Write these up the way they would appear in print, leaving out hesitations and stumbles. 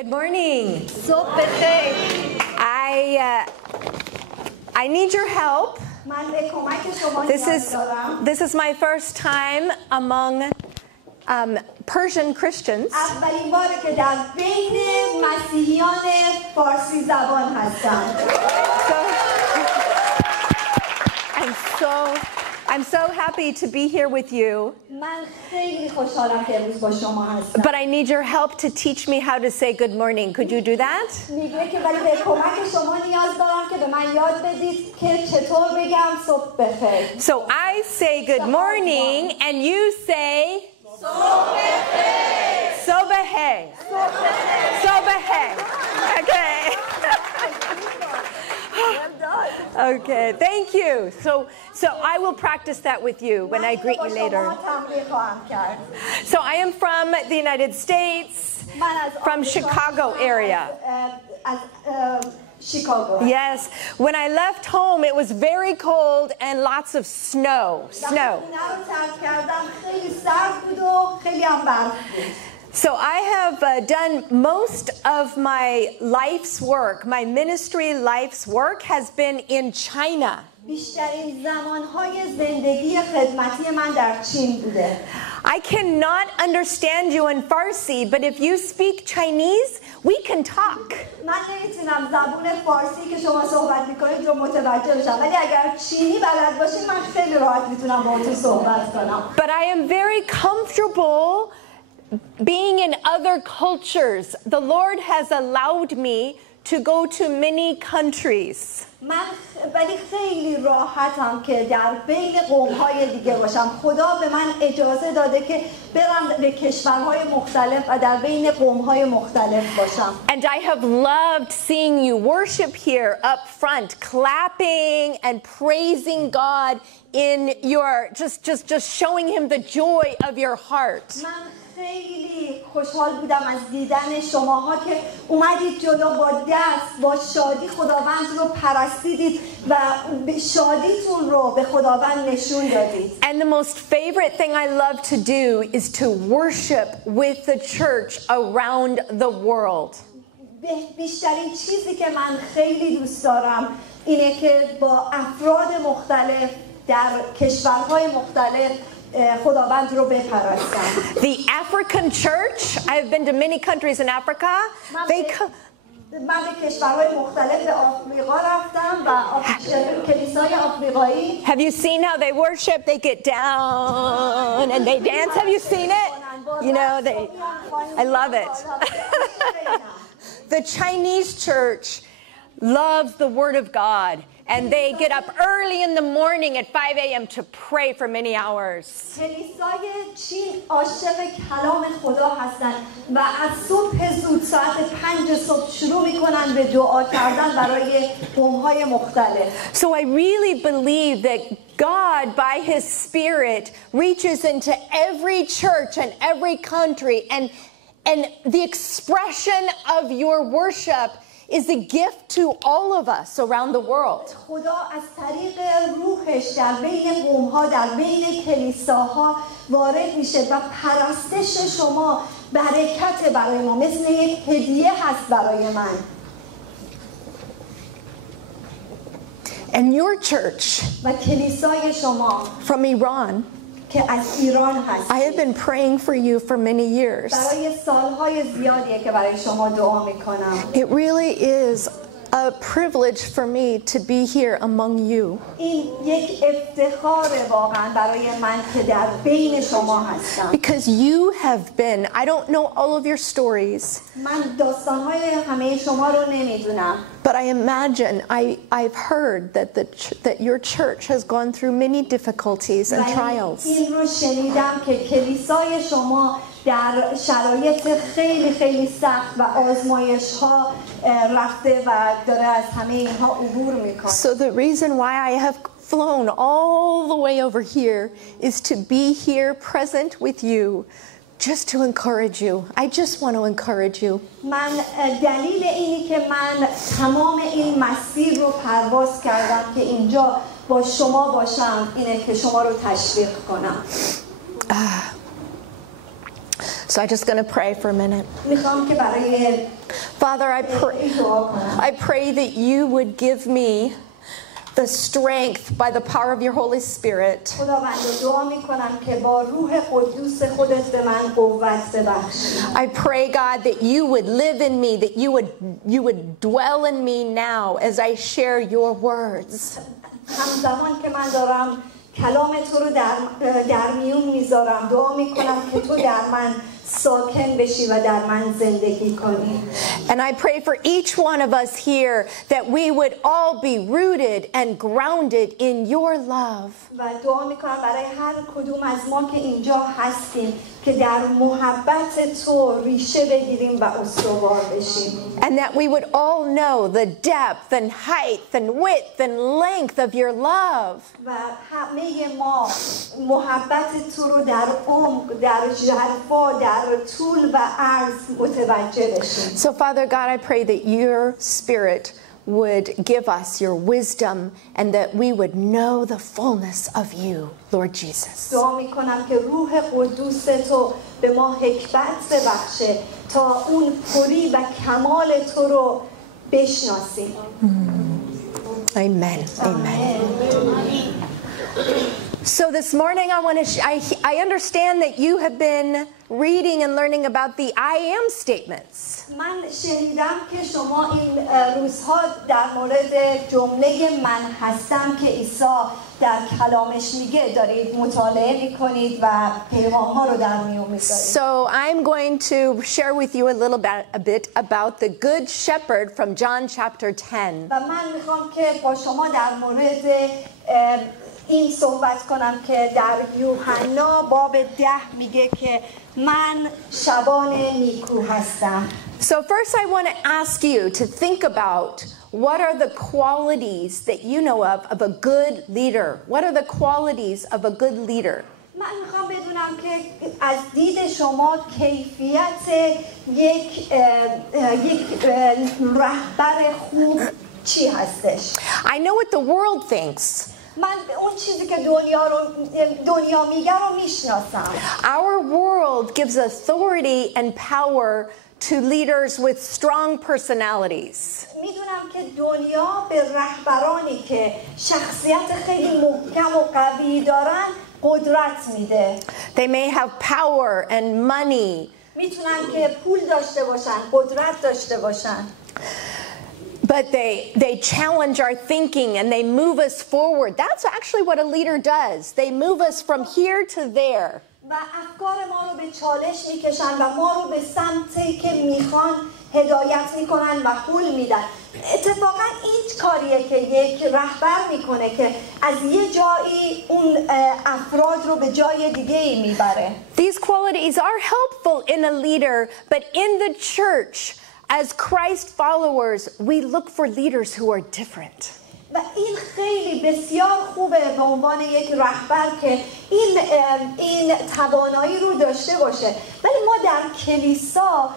Good morning. صبح بخیر. I need your help. من به کمک شما نیاز دارم. This is my first time among Persian Christians. اولین باره که در بین مسیحیان فارسی زبان هستم. I'm so happy to be here with you. من خیلی خوشحالم که امروز با شما هستم. But I need your help to teach me how to say good morning. Could you do that? میگه که ولی به کمک شما نیاز دارم که به من یاد بدید که چطور بگم صبح بخیر. So I say good morning and you say صبح بخیر. Sobehe. Sobehe. Okay. Okay, thank you. So I will practice that with you when I greet you later. So I am from the United States, from Chicago area. Chicago. Yes. When I left home, it was very cold and lots of snow. So I have done most of my life's work, my ministry life's work has been in China. بیشترین زمانهای زندگی خدمتی من در چین بوده. I cannot understand you in Farsi, but if you speak Chinese, we can talk. من نمیتونم زبون فارسی که شما صحبت میکنید رو متوجه بشم، ولی اگر چینی بلد باشید من خیلی راحت میتونم باهاتون صحبت کنم. But I am very comfortable being in other cultures. The Lord has allowed me to go to many countries. من ولی خیلی راحتم که در بین قوم‌های دیگه باشم. خدا به من اجازه داده که برم به کشورهای مختلف و در بین قوم‌های مختلف باشم. And I have loved seeing you worship here up front, clapping and praising God in your just showing him the joy of your heart. خیلی خوشحال بودم از دیدن شماها که اومدید جلو با شادی خداوند رو پرستیدید و شادیتون رو به خداوند نشون دادید. And the most favorite thing I love to do is to worship with the church around the world. بیشترین چیزی که من خیلی دوست دارم اینه که با افراد مختلف در کشورهای مختلف خداوند رو بپرستم. The African church, I have been to many countries in Africa. من به کشورهای مختلف آفریقا رفتم و کلیسای آفریقایی. Have you seen how they worship? They get down and they dance. Have you seen it? You know, I love it. The Chinese church loves the Word of God. And they get up early in the morning at 5 a.m. to pray for many hours. کلیسای چین عاشق کلام خدا هستند و از صبح زود ساعت 5 صبح شروع می‌کنند به دعا کردن برای قوم‌های مختلف. So I really believe that God by his spirit reaches into every church and every country and the expression of your worship is a gift to all of us around the world. خدا از طریق روحش در بین قوم‌ها در بین کلیساها وارد میشه و پرستش شما برکت برای ما مثل یک هدیه هست برای من. And your church و کلیسای شما from Iran, که از ایران هست. I have been praying for you for many years. برای سالهای زیادیه که برای شما دعا میکنم. It really is a privilege for me to be here among you. این یک افتخار واقعا برای من که در بین شما هستم. Because you have been, I don't know all of your stories. من داستانهای همه شما رو نمیدونم. But I imagine, I've heard that your church has gone through many difficulties and trials. این رو شنیدم که کلیسای شما در شرایط خیلی خیلی سخت و آزمایش ها رفته و داره از همه اینها عبور میکنه. So the reason why I have flown all the way over here is to be here present with you. Just to encourage you. I just want to encourage you. من دلیل اینی که من تمام این مسیر رو پرواز کردم که اینجا با شما باشم اینه که شما رو تشویق کنم. So I'm just going to pray for a minute. میخوام که برای Father, دعا کنم. I pray that you would give me the strength by the power of your Holy Spirit خداوند دعا میکنم که با روح قدوس خودت به من قوت ببخشی. I pray, God, that you would live in me, that you would dwell in me now as I share your words. همزمان که من دارم کلام تو رو در میون میذارم دعا میکنم که تو در من ساکن بشی و در من زندگی کنی. And I pray for each one of us here that we would all be rooted and grounded in your love. و دعا میکنم برای هر کدوم از ما که اینجا هستیم که در محبت تو ریشه بگیریم و استوار بشیم. And that we would all know the depth and height and width and length of your love. و همه ما محبت تو رو در عمق، در ژرفا، در طول و عرض متوجه بشیم. So Father God, I pray that your Spirit would give us your wisdom and that we would know the fullness of you, Lord Jesus. دعا میکنم که روح قدوس تو به ما حکمت ببخشه تا اون پری و کمال تو رو بشناسیم. Amen. Amen. So this morning I understand that you have been reading and learning about the I am statements. من شنیدم که شما این روزها در مورد جمله من هستم که عیسی در کلامش میگه دارید مطالعه میکنید و پیغام ها رو در میون میذارید. So I'm going to share with you a bit about the good shepherd from John chapter 10. و من میخوام که با شما در مورد این صحبت کنم که در یوحنا باب 10 میگه که من شبان نیکو هستم. So first I want to ask you to think about what are the qualities that you know of a good leader? What are the qualities of a good leader? من میخوام بدونم که از دید شما کیفیت یک رهبر خوب چی هستش؟ I know what the world thinks. من اون چیزی که دنیا میگه رو میشناسم. Our world gives authority and power to leaders with strong personalities. میدونم که دنیا به رهبرانی که شخصیت خیلی محکم و قوی دارن قدرت میده. They may have power and money. میتونن که پول داشته باشن، قدرت داشته باشن. But they challenge our thinking and they move us forward. That's actually what a leader does. They move us from here to there. و افکار ما رو به چالش میکشن و ما رو به سمتی که میخوان هدایت میکنن و حل میدن. اتفاقا این کاریه که یک رهبر میکنه که از یه جایی اون افراد رو به جای دیگه میبره. These qualities are helpful in a leader, but in the church, as Christ followers, we look for leaders who are different. و این خیلی بسیار خوبه به عنوان یک رهبر که این توانایی رو داشته باشه. ولی ما در کلیسا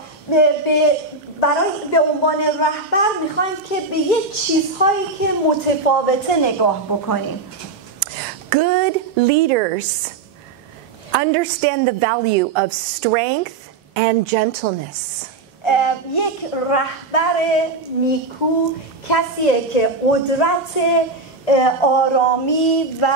به عنوان رهبر میخوایم که به یک چیزهایی که متفاوته نگاه بکنیم. Good leaders understand the value of strength and gentleness. یک رهبر نیکو کسیه که قدرت آرامی و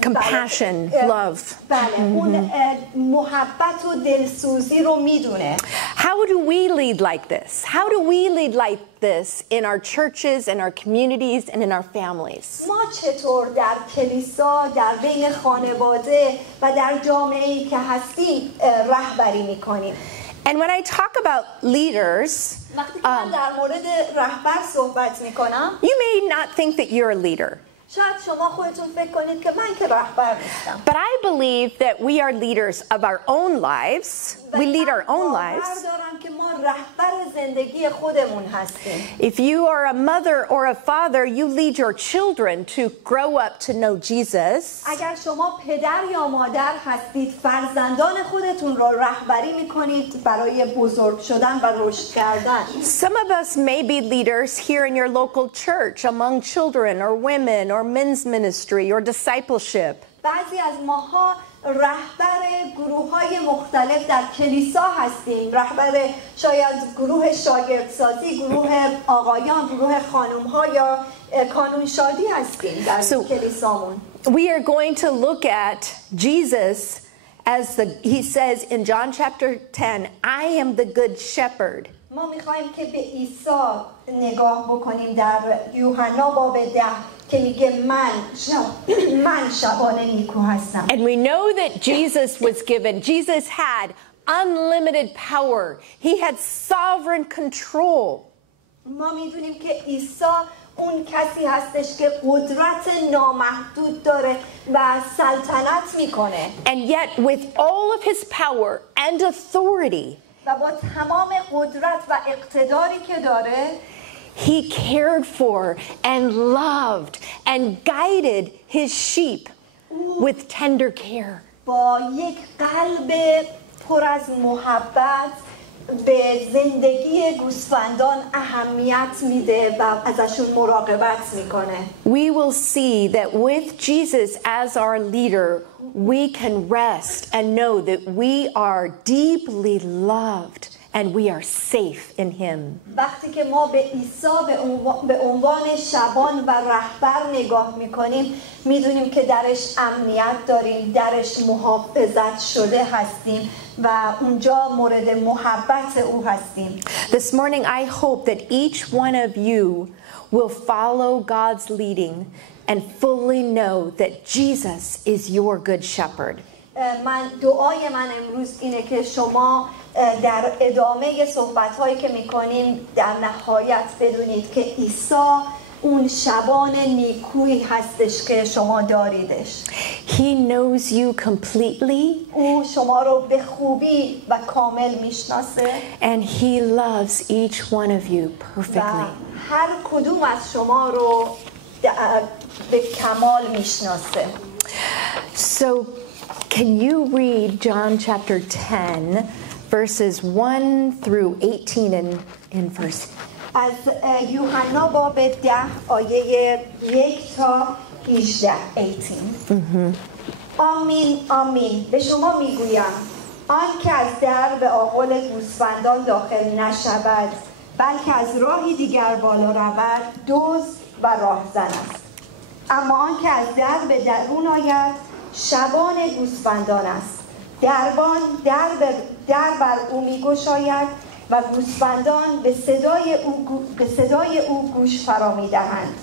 compassion, love. بله اون محبت و دلسوزی رو میدونه. How do we lead like this? How do we lead like this in our churches, in our communities, and in our families? ما چطور در کلیسا، در بین خانواده و در جامعه‌ای که هستیم رهبری میکنیم؟ And when I talk about leaders, وقتی که من در مورد رهبر صحبت میکنم، you may not think that you're a leader. شاید شما خودتون فکر کنید که من که رهبر نیستم. But I believe that we are leaders of our own lives. We lead our own lives. که ما رهبر زندگی خودمون هستیم. If you are a mother or a father, you lead your children to grow up to know Jesus. اگر شما پدر یا مادر هستید، فرزندان خودتون را رهبری میکنید برای بزرگ شدن و رشد کردن. Some of us may be leaders here in your local church among children or women or men's ministry or discipleship. بعضی از ماها رهبر گروه‌های مختلف در کلیسا هستیم، رهبر شاید گروه شاگردسازی، گروه آقایان، گروه خانم‌ها یا کانونشادی هستیم در کلیسامون. We are going to look at Jesus as he says in John chapter 10, I am the good shepherd. ما می‌خوایم که به عیسی نگاه بکنیم در یوحنا باب 10 که میگه من شبان نیکو هستم. And we know that Jesus had unlimited power. He had sovereign control. ما میدونیم که عیسی اون کسی هستش که قدرت نامحدود داره و سلطنت میکنه. And yet with all of his power and authority, و با تمام قدرت و اقتداری که داره he cared for and loved and guided his sheep with tender care. با یک قلب پر از محبت به زندگی گوسفندان اهمیت میده و ازشون مراقبت میکنه. We will see that with Jesus as our leader, we can rest and know that we are deeply loved and we are safe in him. وقتی که ما به عیسی به عنوان شبان و رهبر نگاه میکنیم میدونیم که درش امنیت داریم، درش محافظت شده هستیم و اونجا مورد محبت او هستیم. This morning I hope that each one of you will follow God's leading and fully know that Jesus is your good shepherd. دعای من امروز اینه که شما در ادامه صحبت‌هایی که می‌کنیم در نهایت بدونید که عیسی اون شبان نیکویی هستش که شما داریدش. He knows you completely. او شما رو به خوبی و کامل میشناسه. And he loves each one of you perfectly. هر کدوم از شما رو به کمال میشناسه. So can you read John chapter 10 verses 1 through 18 in verse? از یوحنا باب 10 آیه 1 تا 18 آمین آمین به شما میگویم آن که از در به آغل گوسفندان داخل نشود بلکه از راهی دیگر بالا رود دزد و راهزن است. اما آن که از در به درون آید شبان گوسفندان است. در بر او میگشاید و گوسفندان به صدای او گوش فرا می‌دهند.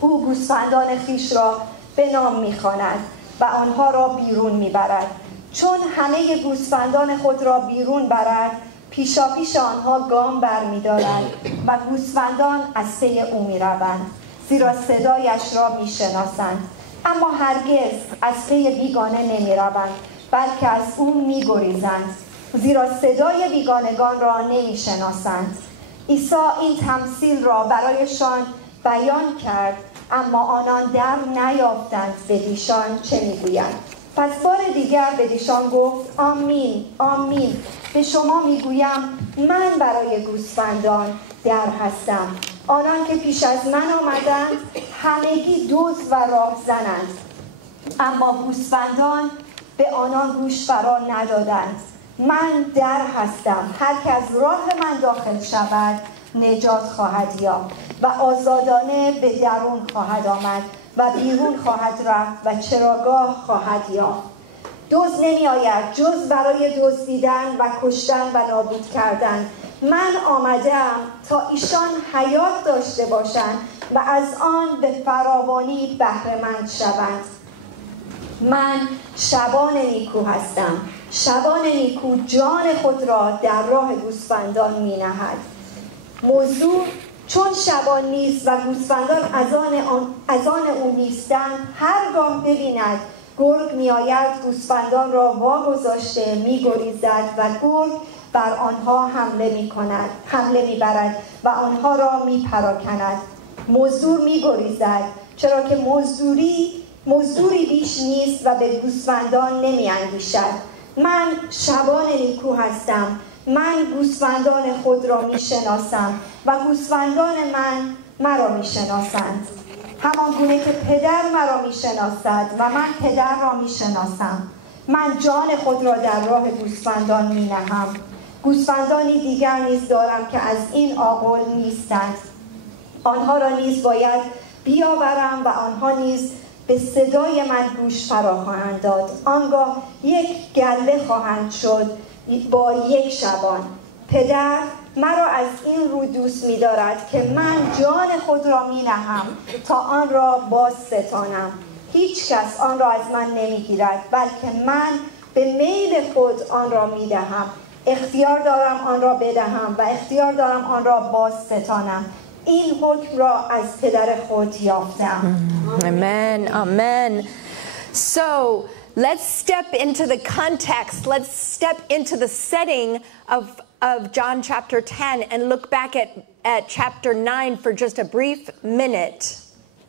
او گوسفندان خویش را به نام می‌خواند و آنها را بیرون می‌برد. چون همه گوسفندان خود را بیرون برد پیشاپیش آنها گام برمی‌دارند و گوسفندان از پی او می‌روند زیرا صدایش را می‌شناسند. اما هرگز از پی بیگانه نمی‌روند بلکه از او می‌گریزند زیرا صدای بیگانگان را نمی‌شناسند. عیسی این تمثیل را برایشان بیان کرد اما آنان در نیافتند بدیشان چه می‌گویند. پس بار دیگر بدیشان گفت آمین آمین به شما می‌گویم من برای گوسفندان در هستم. آنان که پیش از من آمدند همگی دزد و راهزنند اما گوسفندان به آنان گوش فرا ندادند. من در هستم. هر که از راه من داخل شود نجات خواهد یافت و آزادانه به درون خواهد آمد و بیرون خواهد رفت و چراگاه خواهد یافت. دزد نمی آید جز برای دزدیدن و کشتن و نابود کردن. من آمدم تا ایشان حیات داشته باشند و از آن به فراوانی بهره مند شوند. من شبان نیکو هستم. شبان نیکو جان خود را در راه گوسفندان می نهد. موضوع چون شبان نیست و گوسفندان از آن او نیستند هرگاه ببیند گرگ می آید گوسفندان را واگذاشته می گریزد و گرگ بر آنها حمله می برد و آنها را می پراکند. مزدور می گریزد چرا که مزدوری بیش نیست و به گوسفندان نمی اندیشد. من شبان نیکو هستم. من گوسفندان خود را می شناسم و گوسفندان من مرا می شناسند. همان گونه که پدر مرا می شناسد و من پدر را می شناسم من جان خود را در راه گوسفندان می نهم. گوسفندانی دیگر نیز دارم که از این آغل نیستند. آنها را نیز باید بیاورم و آنها نیز به صدای من گوش فرا خواهند داد. آنگاه یک گله خواهند شد با یک شبان. پدر مرا از این رو دوست می دارد که من جان خود را می نهم تا آن را باز ستانم. هیچ کس آن را از من نمی گیرد، بلکه من به میل خود آن را می دهم. اختیار دارم آن را بدهم و اختیار دارم آن را باز ستانم. این حکم را از پدر خود یافتم. Amen. Amen. So let's step into the context. Let's step into the setting of John chapter 10 and look back at chapter 9 for just a brief minute.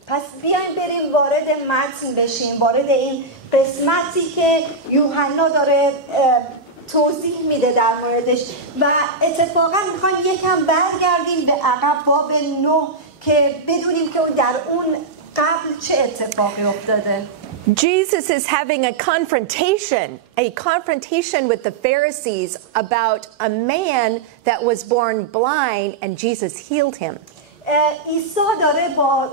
پس بیایم بریم وارد متن بشیم، وارد این قسمتی که یوحنا داره توضیح میده در موردش و اتفاقا میخوایم یکم برگردیم به عقب باب 9 که بدونیم که در اون قبل چه اتفاقی افتاده. Jesus is having a confrontation with the Pharisees about a man that was born blind and Jesus healed him. عیسی داره با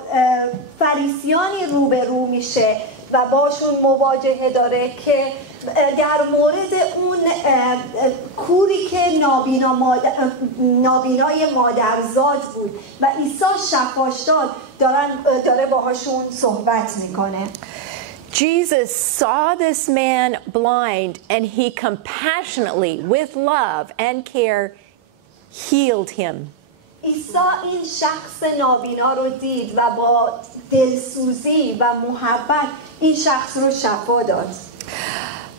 فریسیانی روبرو میشه و باشون مواجهه داره که در مورد اون کوری که نابینای مادرزاد بود و عیسی شفاش داد، داره باهاشون صحبت میکنه. Jesus saw this man blind and he compassionately, with love and care, healed him. عیسی این شخص نابینا رو دید و با دلسوزی و محبت این شخص رو شفا داد.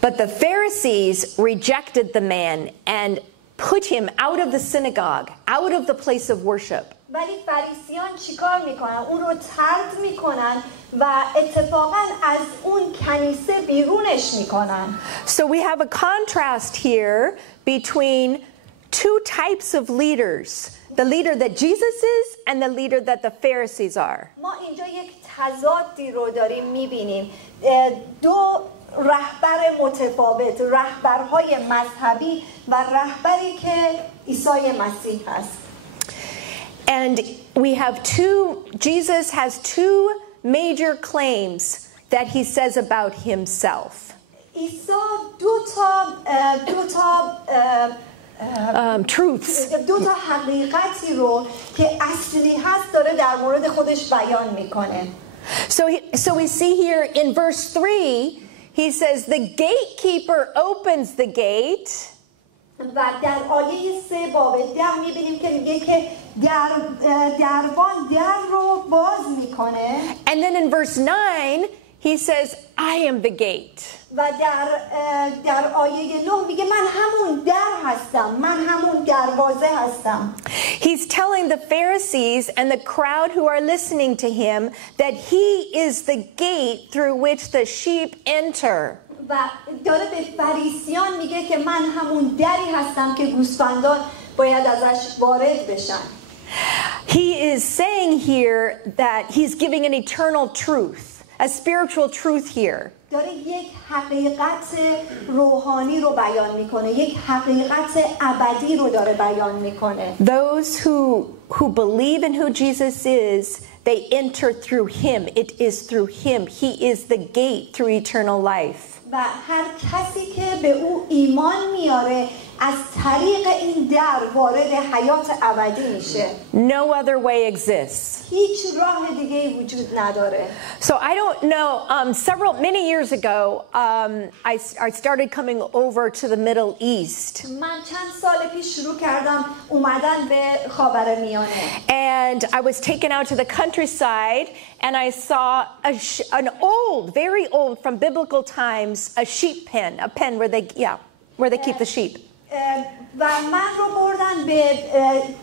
But the Pharisees rejected the man and put him out of the synagogue, out of the place of worship. ولی فریسیان چیکار میکنن؟ اون رو طرد میکنن و اتفاقا از اون کنیسه بیرونش میکنن. So we have a contrast here between two types of leaders. The leader that Jesus is and the leader that the Pharisees are. ما اینجا یک تضادی رو داریم میبینیم. دو رهبر متفاوت، رهبرهای مذهبی و رهبری که عیسی مسیح هست. And we have Jesus has two major claims that he says about himself. عیسی دو تا Truths. دو تا حقیقتی رو که اصلی هست داره در مورد خودش بیان میکنه. So we see here in verse 3, he says the gatekeeper opens the gate. و در آیه 3 باب 10 میبینیم که میگه که دربان در رو باز میکنه. And then in verse 9 he says I am the gate. و در آیه 9 میگه من همون در هستم، من همون دروازه هستم. He's telling the Pharisees and the crowd who are listening to him that he is the gate through which the sheep enter. و داره به فریسیان میگه که من همون دری هستم که گوسفندان باید ازش وارد بشن. He is saying here that he's giving an eternal truth, a spiritual truth here. داره یک حقیقت روحانی رو بیان میکنه، یک حقیقت ابدی رو داره بیان میکنه. Those who believe in who Jesus is, they enter through him. It is through him. He is the gate through eternal life. و هر کسی که به او ایمان میاره از طریق این در وارد حیات ابدی میشه. No other way exists. هیچ راه دیگه‌ای وجود نداره. So I don't know, many years ago, I started coming over to the Middle East. من چند سال پیش شروع کردم اومدن به خاورمیانه. And I was taken out to the countryside and I saw an old, very old, from biblical times, a sheep pen, a pen where they keep the sheep. و من رو بردن به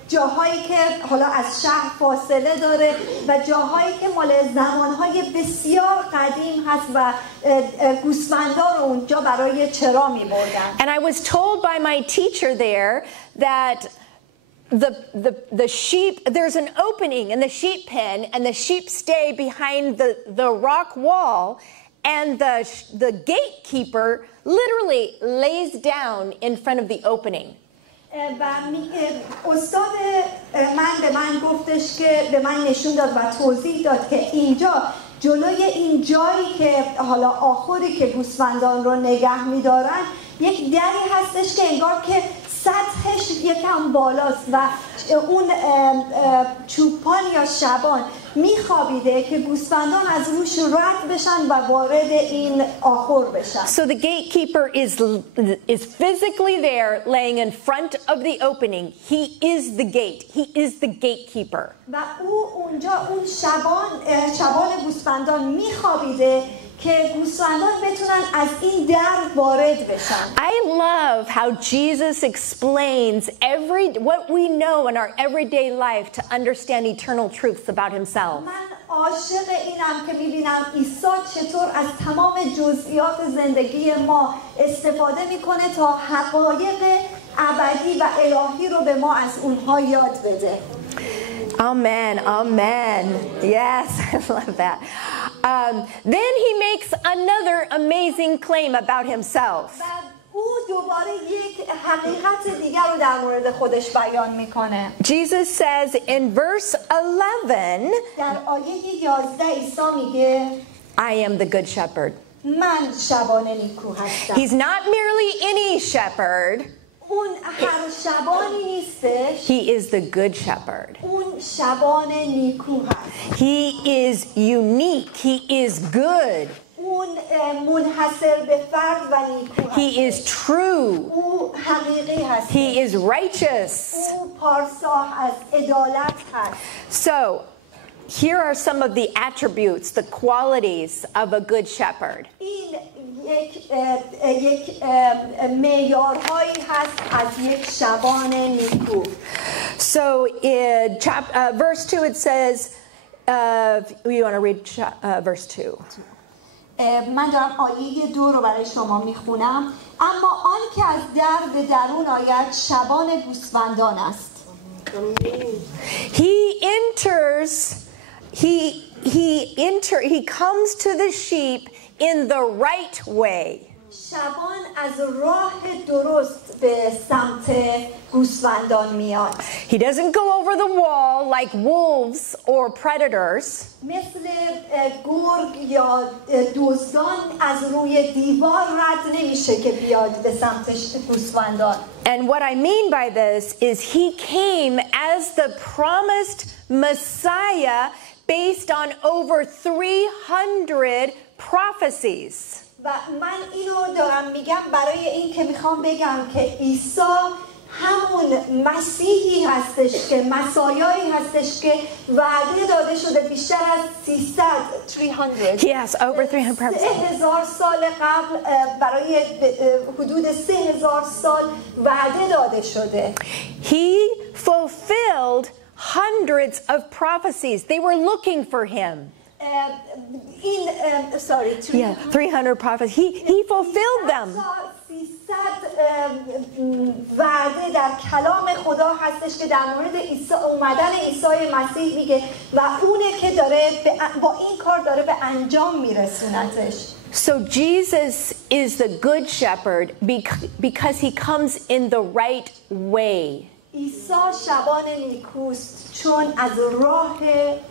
جاهایی که حالا از شهر فاصله داره و جاهایی که مال زمانهای بسیار قدیم هست و گوسفندا رو اونجا برای چرا می بردن. And I was told by my teacher there that the sheep, there's an opening in the sheep pen and the sheep stay behind the rock wall and the gatekeeper literally lays down in front of the opening. و استاد من به من گفتش که به من نشون داد و توضیح داد که اینجا جلوی این جایی که حالا آخری که گوسفندان رو نگه می‌دارن یک دری هستش که انگار که سطحش یکم بالاست و اون چوپان یا شبان میخوابیده که گوسفندان از روش رد بشن و وارد این آخر بشن. So the gatekeeper is physically there laying in front of the opening. He is the gate. He is the gatekeeper. و او اونجا اون شبان گوسفندان میخوابیده که گوسفندان بتونن از این در وارد بشن. I love how Jesus explains what we know in our everyday life to understand eternal truths about himself. من عاشق اینم که میبینم عیسی چطور از تمام جزئیات زندگی ما استفاده میکنه تا حقایق ابدی و الهی رو به ما از اونها یاد بده. Amen, amen. Yes, I love that. Then he makes another amazing claim about himself. او دوباره یک حقیقت دیگر رو در مورد خودش بیان میکنه. Jesus says in verse 11, در آیه 11 عیسی میگه I am the good shepherd. من شبان نیکو هستم. He's not merely any shepherd. اون هر شبانی نیستش. He is the good shepherd. اون شبان نیکو هست. He is unique. He is good. اون منحصر به فرد و نیکو هست. He is true. او حقیقی هست. He is righteous. او پارسا از عدالت هست. So, here are some of the attributes, the qualities of a good shepherd. این یک معیارهایی هست از یک شبان نیکو. So in verse 2 it says, you want to read verse 2? من دارم آیه 2 رو برای شما میخونم. اما آن که از در به درون آید شبان گوسفندان است. He comes to the sheep in the right way. شبان از راه درست به سمت گوسفندان میاد. He doesn't go over the wall like wolves or predators. مثل گرگ یا دزدان از روی دیوار رد نمیشه که بیاد به سمت گوسفندان. And what I mean by this is he came as the promised Messiah based on over 300 prophecies. و من اینو دارم میگم برای این که میخوام بگم که عیسی همون مسیحی هستش که مسایایی هستش که وعده داده شده بیشتر از 300 Yes, over 300 prophecies. 3000 سال قبل برای حدود 3000 سال وعده داده شده. He fulfilled hundreds of prophecies. They were looking for him. 300 prophecies. He fulfilled them. 300 وعده در کلام خدا هستش که در مورد عیسی اومدن عیسی مسیح میگه و اونه که داره با این کار داره به انجام میرسونتش. So Jesus is the good shepherd because he comes in the right way. عیسی شبان نیکوست چون از راه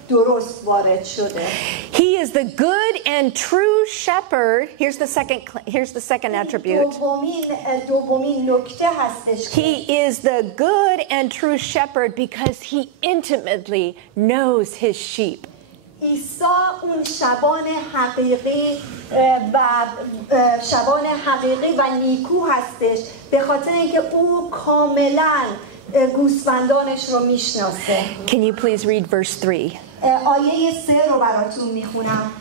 درست وارد شده. He is the good and true shepherd. Here's the second attribute. دومین نکته هستش. He is the good and true shepherd because he intimately knows his sheep. عیسی اون شبان حقیقی و نیکو هستش به خاطر اینکه او کاملا گوسفندانش رو میشناسه. Can you please read verse 3? آیه 3 رو براتون میخونم.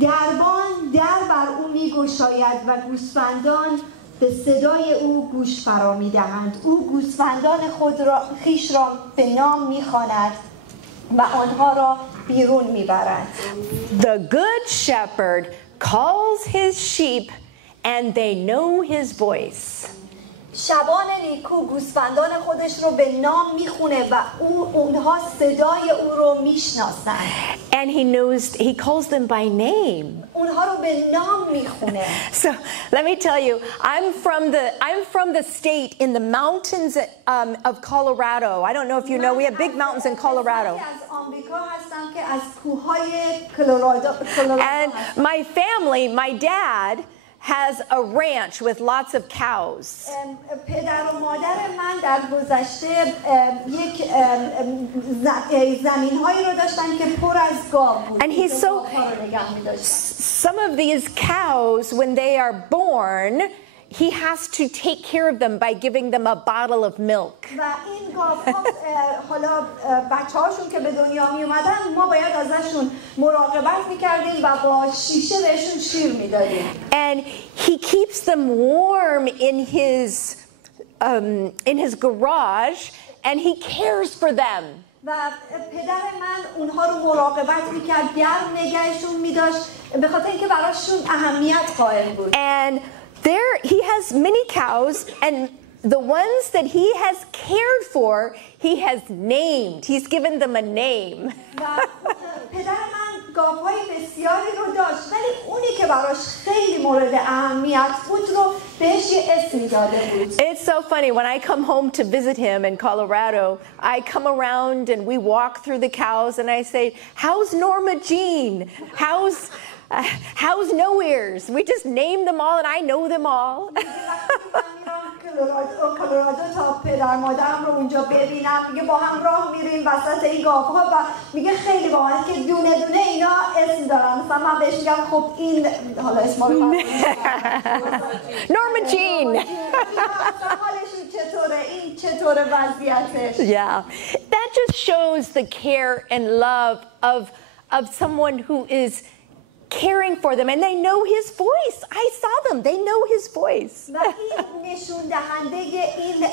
دربان در بر او میگشاید و گوسفندان به صدای او گوش فرا میدهند. او گوسفندان خویش را به نام میخواند و آنها را بیرون میبرد. The good shepherd calls his sheep and they know his voice. شبان نیکو گوسفندان خودش رو به نام میخونه و اونها صدای او رو میشناسن. And he calls them by name. اونها رو به نام میخونه. So let me tell you, I'm from the state in the mountains of Colorado. I don't know if you know, we have big mountains in Colorado. از آمریکا هستم که از کوههای کلرادو. And my family, my dad has a ranch with lots of cows. پدر و مادر من در گذشته یک زمین‌هایی رو داشتن که پر از گاو بود. And he's so some of these cows when they are born, he has to take care of them by giving them a bottle of milk. و این گاوها حالا بچه‌هاشون که به دنیا می اومدن ما باید ازشون مراقبت می‌کردیم و با شیشه بهشون شیر می‌دادیم. And he keeps them warm in his garage and he cares for them. و پدر من اونها رو مراقبت می‌کرد، گرم نگهشون می‌داشت به خاطر اینکه براشون اهمیت قائل بود. And there he has many cows, and the ones that he has cared for, he has named. He's given them a name. پدر من گاوهای بسیاری رو داشت ولی اونی که براش خیلی مورد اهمیت بود رو بهش یه اسمی داده بود. It's so funny when I come home to visit him in Colorado, I come around and we walk through the cows and I say, "How's Norma Jean? How's No Ears?" We just name them all and I know them all. کلرادو تا پدر مادرم رو اونجا ببینم میگه با هم راه میریم وسط این گاوها و میگه خیلی باحال که دونه دونه اینا اسم دارن. مثلا من بهش میگم خب این حالا اسم رو Norma Jean. حالشون چطوره، این چطوره وضعیتش. Yeah. That just shows the care and love of someone who is caring for them and they know his voice. I saw them. They know his voice. و این نشون دهنده این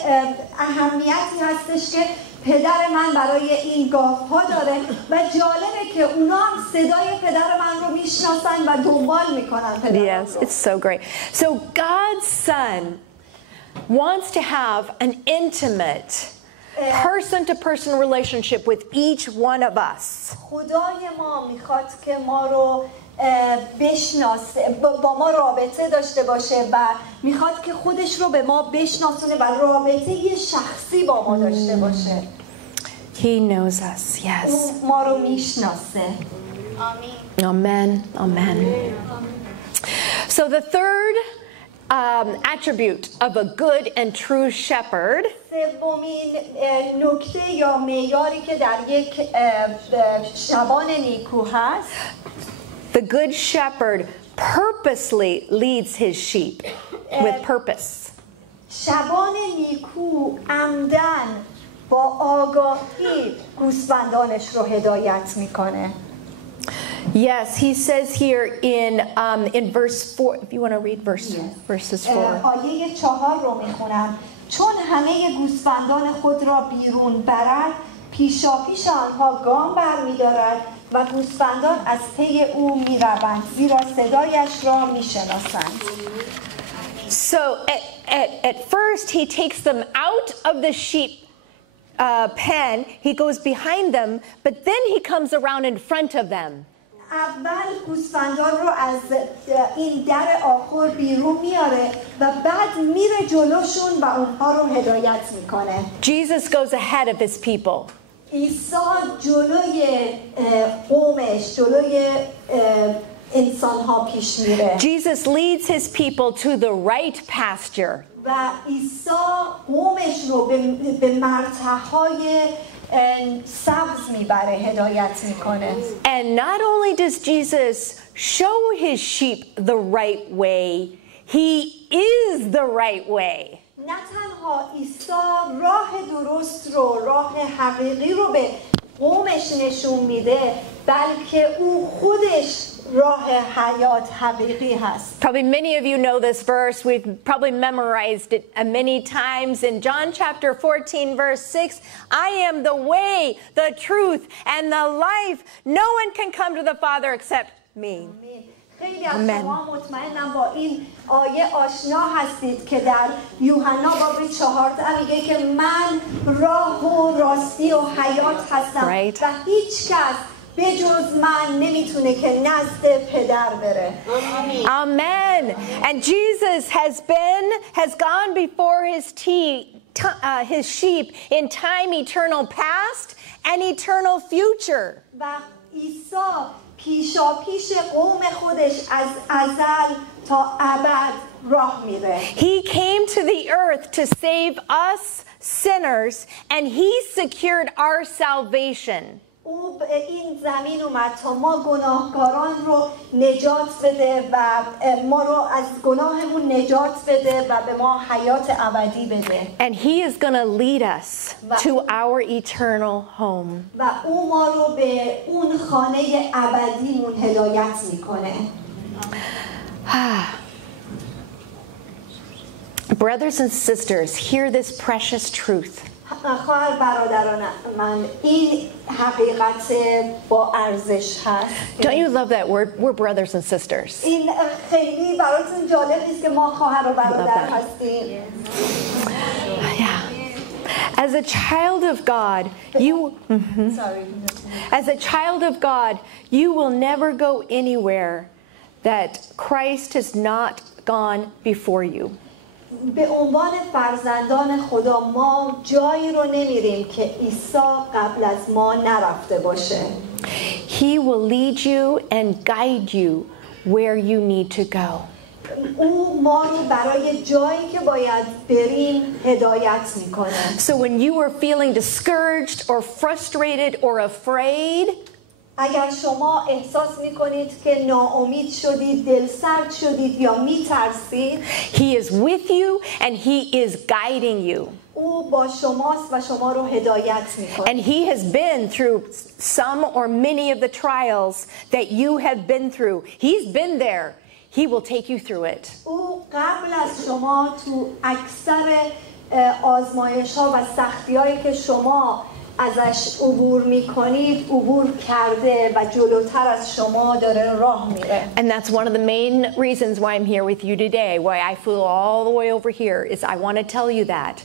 اهمیتی هستش که پدر من برای این گاوها داره و جالبه که اونا هم صدای پدر من رو میشناسن و دنبال میکنن پدر. Yes, it's so great. So God's Son wants to have an intimate person-to-person relationship with each one of us. خدای ما میخواد که ما رو بشناسه، با ما رابطه داشته باشه و میخواد که خودش رو به ما بشناسونه و رابطه شخصی با ما داشته باشه. He knows us, yes. او ما رو میشناسه. Amen. Amen. So the third attribute of a good and true shepherd سومین نکته یا معیاری که در یک شبان نیکو هست، the good shepherd purposely leads his sheep with purpose. شبان نیکو عمدن با آگاهی گوسفندانش رو هدایت میکنه. Yes, he says here in verse 4, if you want to read verses 4. آیه 4 رو میخونم. چون همه گوسفندان خود را بیرون برد پیشاپیش آنها گام برمی‌دارد و گوسفندان از پی او می‌روند زیرا صدایش را می‌شناسند. So at first he takes them out of the sheep pen, he goes behind them, but then he comes around in front of them. اول گوسفندان رو از این در آخر بیرون میاره و بعد میره جلوشون و اونها رو هدایت میکنه. Jesus goes ahead of his people. عیسی جلوی قومش، جلوی انسان‌ها پیش میره. Jesus leads his people to the right pasture. و عیسی قومش رو به مرتعهای سبز میبره، هدایت میکنه. And not only does Jesus show his sheep the right way, he is the right way. نه تنها عیسی راه درست رو، راه حقیقی رو به قومش نشون میده، بلکه او خودش راه حیات حقیقی هست. Probably many of you know this verse. We've probably memorized it many times. In John chapter 14 verse 6, I am the way, the truth, and the life. No one can come to the Father except me. خیلی از شما مطمئنم با این آیه آشنا هستید که در یوحنا باب 14 میگه که من راه و راستی و حیات هستم و هیچ کس به جز من نمیتونه که نزد پدر بره. Amen. And Jesus has gone before his sheep in time eternal past and eternal future. و عیسی پیشاپیش قوم خودش از ازل تا ابد راه میره. He came to the earth to save us sinners and he secured our salvation. او به این زمین اومد تا ما گناهکاران رو نجات بده و ما رو از گناهمون نجات بده و به ما حیات ابدی بده. And he is going to lead us to our eternal home. و او ما رو به اون خانه ابدیمون هدایت میکنه. Brothers and sisters, hear this precious truth. خواهر برادران من این حقیقت با ارزش هست. Don't you love that word? We're brothers and sisters. این خیلی براتون جالب نیست که ما خواهر و برادر هستیم. Yeah. As a child of God, you will never go anywhere that Christ has not gone before you. به عنوان فرزندان خدا ما جایی رو نمیریم که عیسی قبل از ما نرفته باشه. He will lead you and guide you where you need to go. او ما رو برای جایی که باید بریم هدایت میکنه. So when you are feeling discouraged or frustrated or afraid, اگر شما احساس میکنید که ناامید شدید، دلسرد شدید یا میترسید، He is with you and He is guiding you. او با شماست و شما رو هدایت میکنه. And He has been through some or many of the trials that you have been through. He's been there. He will take you through it. او قبل از شما تو اکثر آزمایش ها و سختی هایی که شما ازش عبور میکنید عبور کرده و جلوتر از شما داره راه میره. And that's one of the main reasons why I'm here with you today, why I flew all the way over here, is I want to tell you that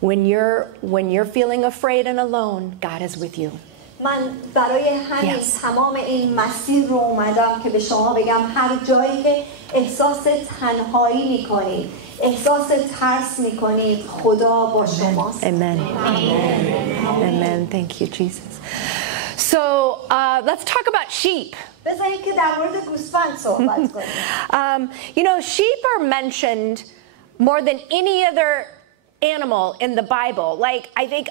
when you're feeling afraid and alone, God is with you. من برای همین تمام این مسیر رو اومدم که به شما بگم هر جایی که احساس تنهایی میکنید، احساس ترس میکنید، خدا با شماست. Amen. Amen. Thank you, Jesus. So let's talk about sheep. بذارید که در مورد گوسفند صحبت کنیم. You know, sheep are mentioned more than any other animal in the Bible. Like, I think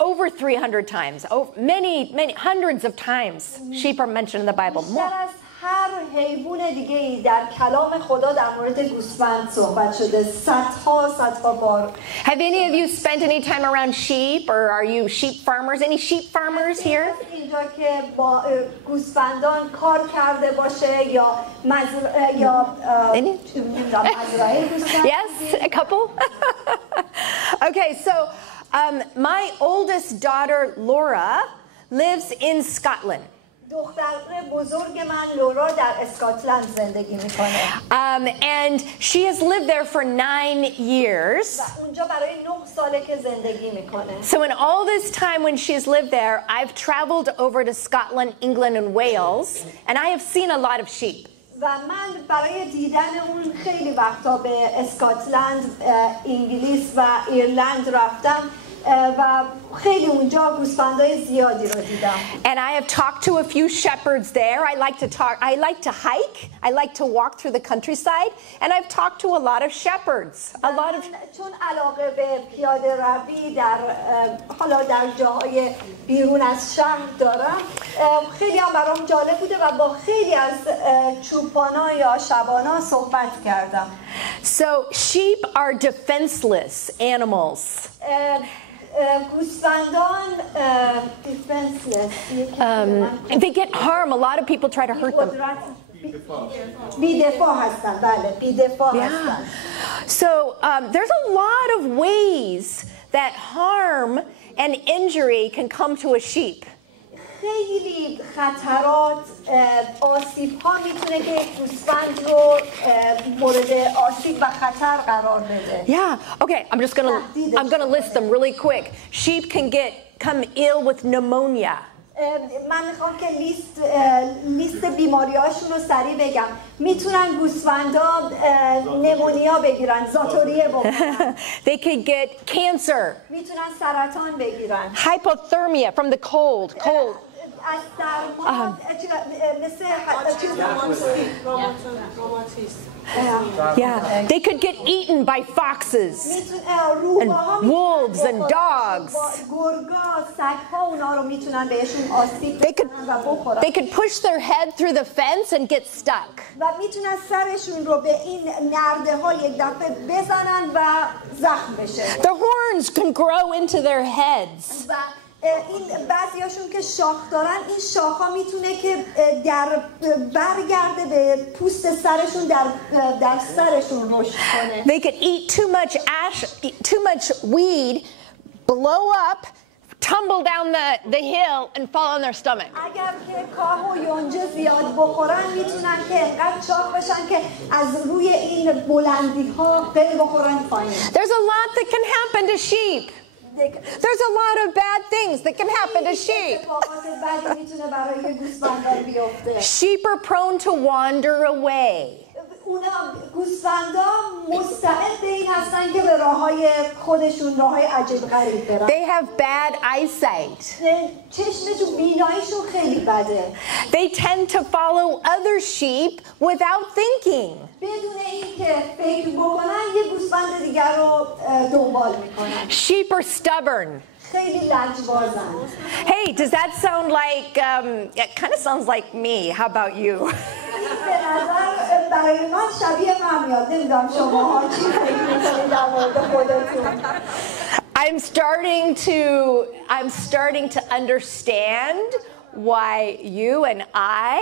over 300 times. Many hundreds of times sheep are mentioned in the Bible. More. هر حیوان دیگه‌ای در کلام خدا در مورد گوسفند صحبت شده صدها بار. Have any of you spent any time around sheep, or are you sheep farmers? Any sheep farmers here? اینجا که با گوسفندان کار کرده باشه یا Yes, a couple. Okay, so my oldest daughter Laura lives in Scotland. دختر بزرگ من لورا در اسکاتلند زندگی میکنه. And she has lived there for 9 years. و اونجا برای 9 ساله که زندگی میکنه. So in all this time when she's lived there, I've traveled over to Scotland, England and Wales, and I have seen a lot of sheep. و من برای دیدن اون خیلی وقتا به اسکاتلند، انگلیس و ایرلند رفتم و خیلی اونجا گوسفندای زیادی رو دیدم. And I have talked to a few shepherds there. I like to hike. I like to walk through the countryside, and I've talked to a lot of shepherds. چون علاقه به پیاده روی در جاهای بیرون از شهر دارم، خیلی هم برام جالب بوده و با خیلی از چوپانا یا شبانا صحبت کردم. So sheep are defenseless animals. گوسفندان defenseless. They get harm. A lot of people try to hurt them. بی‌دفاع هستن. بله، بی‌دفاع هستن. So there's a lot of ways that harm and injury can come to a sheep. خیلی خطرات آسیب ها میتونه که یک گوسفند رو مورد آسیب و خطر قرار بده. Yeah. Okay. I'm gonna list them really quick. Sheep can come ill with pneumonia. من میخوام که لیست بیماریاشون رو سریع بگم. میتونن گوسفندا نمونیا بگیرن، زاتوریه بکنن. They could get cancer. میتونن سرطان بگیرن. Hypothermia from the cold. از سرما Yeah, they could get eaten by foxes and wolves and dogs. They could push their head through the fence and get stuck. Their horns can grow into their heads. این بعضیاشون که شاخ دارن، این شاخا میتونه که برگرده به پوست سرشون در سرشون رشد کنه. They could eat too much weed, blow up, tumble down the hill and fall on their stomach. اگر که کاه و یونجه زیاد بخورن میتونن که انقدر چاق بشن که از روی این بلندی ها بخورن پایین. There's a lot that can happen to sheep. There's a lot of bad things that can happen to sheep. Sheep are prone to wander away. They have bad eyesight. They tend to follow other sheep without thinking. Sheep are stubborn. Hey, does that sound like, it kind of sounds like me. How about you? I'm starting to understand why you and I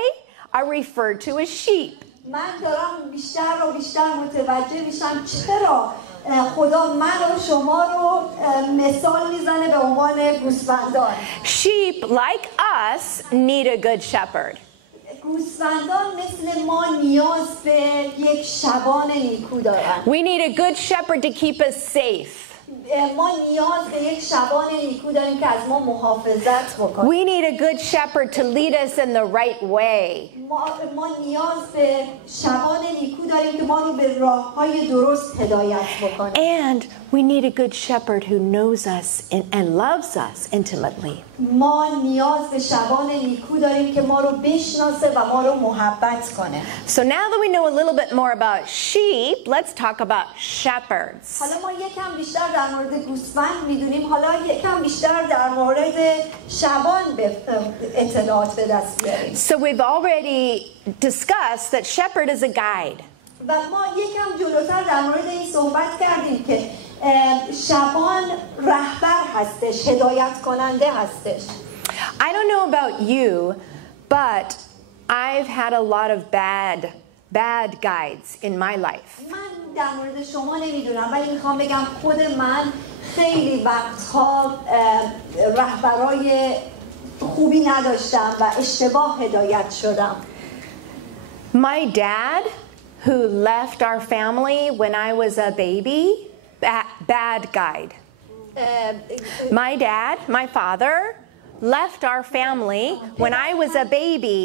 are referred to as sheep. من دارم بیشتر و بیشتر متوجه میشم چرا خدا من و شما رو مثال میزنه به عنوان گوسفندان. Sheep like us need a good shepherd. گوسفندان مثل ما نیاز به یک شبان نیکو دارن. We need a good shepherd to keep us safe. ما نیاز به یک شبان نیکو داریم که از ما محافظت بکنه. We need a good shepherd to lead us in the right way. ما نیاز به شبان نیکو داریم که ما رو به راه‌های درست هدایت بکنه. And we need a good shepherd who knows us and loves us intimately. ما نیاز به شبان نیکو داریم که ما رو بشناسه و ما رو محبت کنه. So now that we know a little bit more about sheep, let's talk about shepherds. حالا ما یکم بیشتر در مورد گوسفند میدونیم، حالا یکم بیشتر در مورد شبان اطلاعات به دست بیاریم. So we've already discussed that shepherd is a guide. و ما یکم جلوتر در مورد این صحبت کردیم که شبان رهبر هستش، هدایت کننده هستش. I don't know about you, but I've had a lot of bad guides in my life. من در مورد شما نمیدونم، ولی میخوام بگم خود من خیلی وقتها رهبرای خوبی نداشتم و اشتباه هدایت شدم. My dad, who left our family when I was a baby, bad guide. My father, left our family when I was a baby,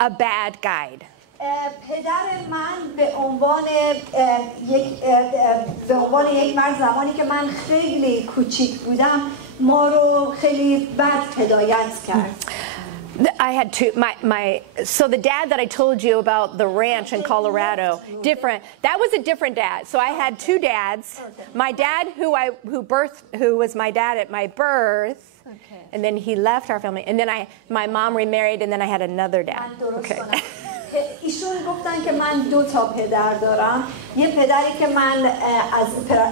a bad guide. پدر من به عنوان یک مرد زمانی که من خیلی کوچیک بودم ما رو خیلی بد هدایت کرد. I had so the dad that I told you about the ranch in Colorado, that was a different dad. So I had two dads. My dad who was my dad at my birth, and then he left our family, and then my mom remarried, and then I had another dad. Okay. ایشون گفتن که من دو تا پدر دارم، یه پدری که من از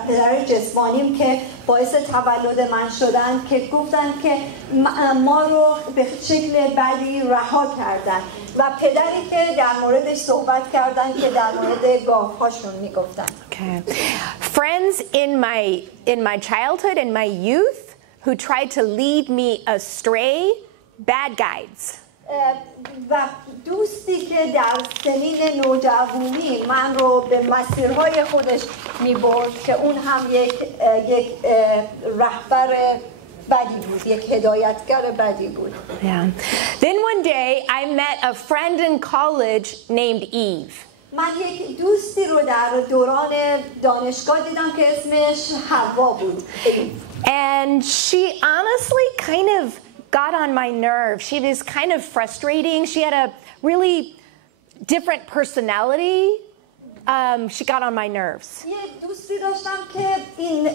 پدر جسمانیم که باعث تولد من شدن که گفتن که ما رو به شکل بعدی رها کردن و پدری که در موردش صحبت کردن که در مورد گاوهاشون میگفتن. Okay. Friends in my childhood and my youth who tried to lead me astray bad guides. و دوستی که در سنین نوجوانی من رو به مسیرهای خودش می‌برد که اون هم یک رهبر بدی بود، یک هدایتگر بدی بود. Yeah. Then one day I met a friend in college named Eve. من یک دوستی رو در دوران دانشگاه دیدم که اسمش حوا بود. And she honestly kind of got on my nerves. She was kind of frustrating. She had a really different personality. She got on my nerves. یه دوستی داشتم که این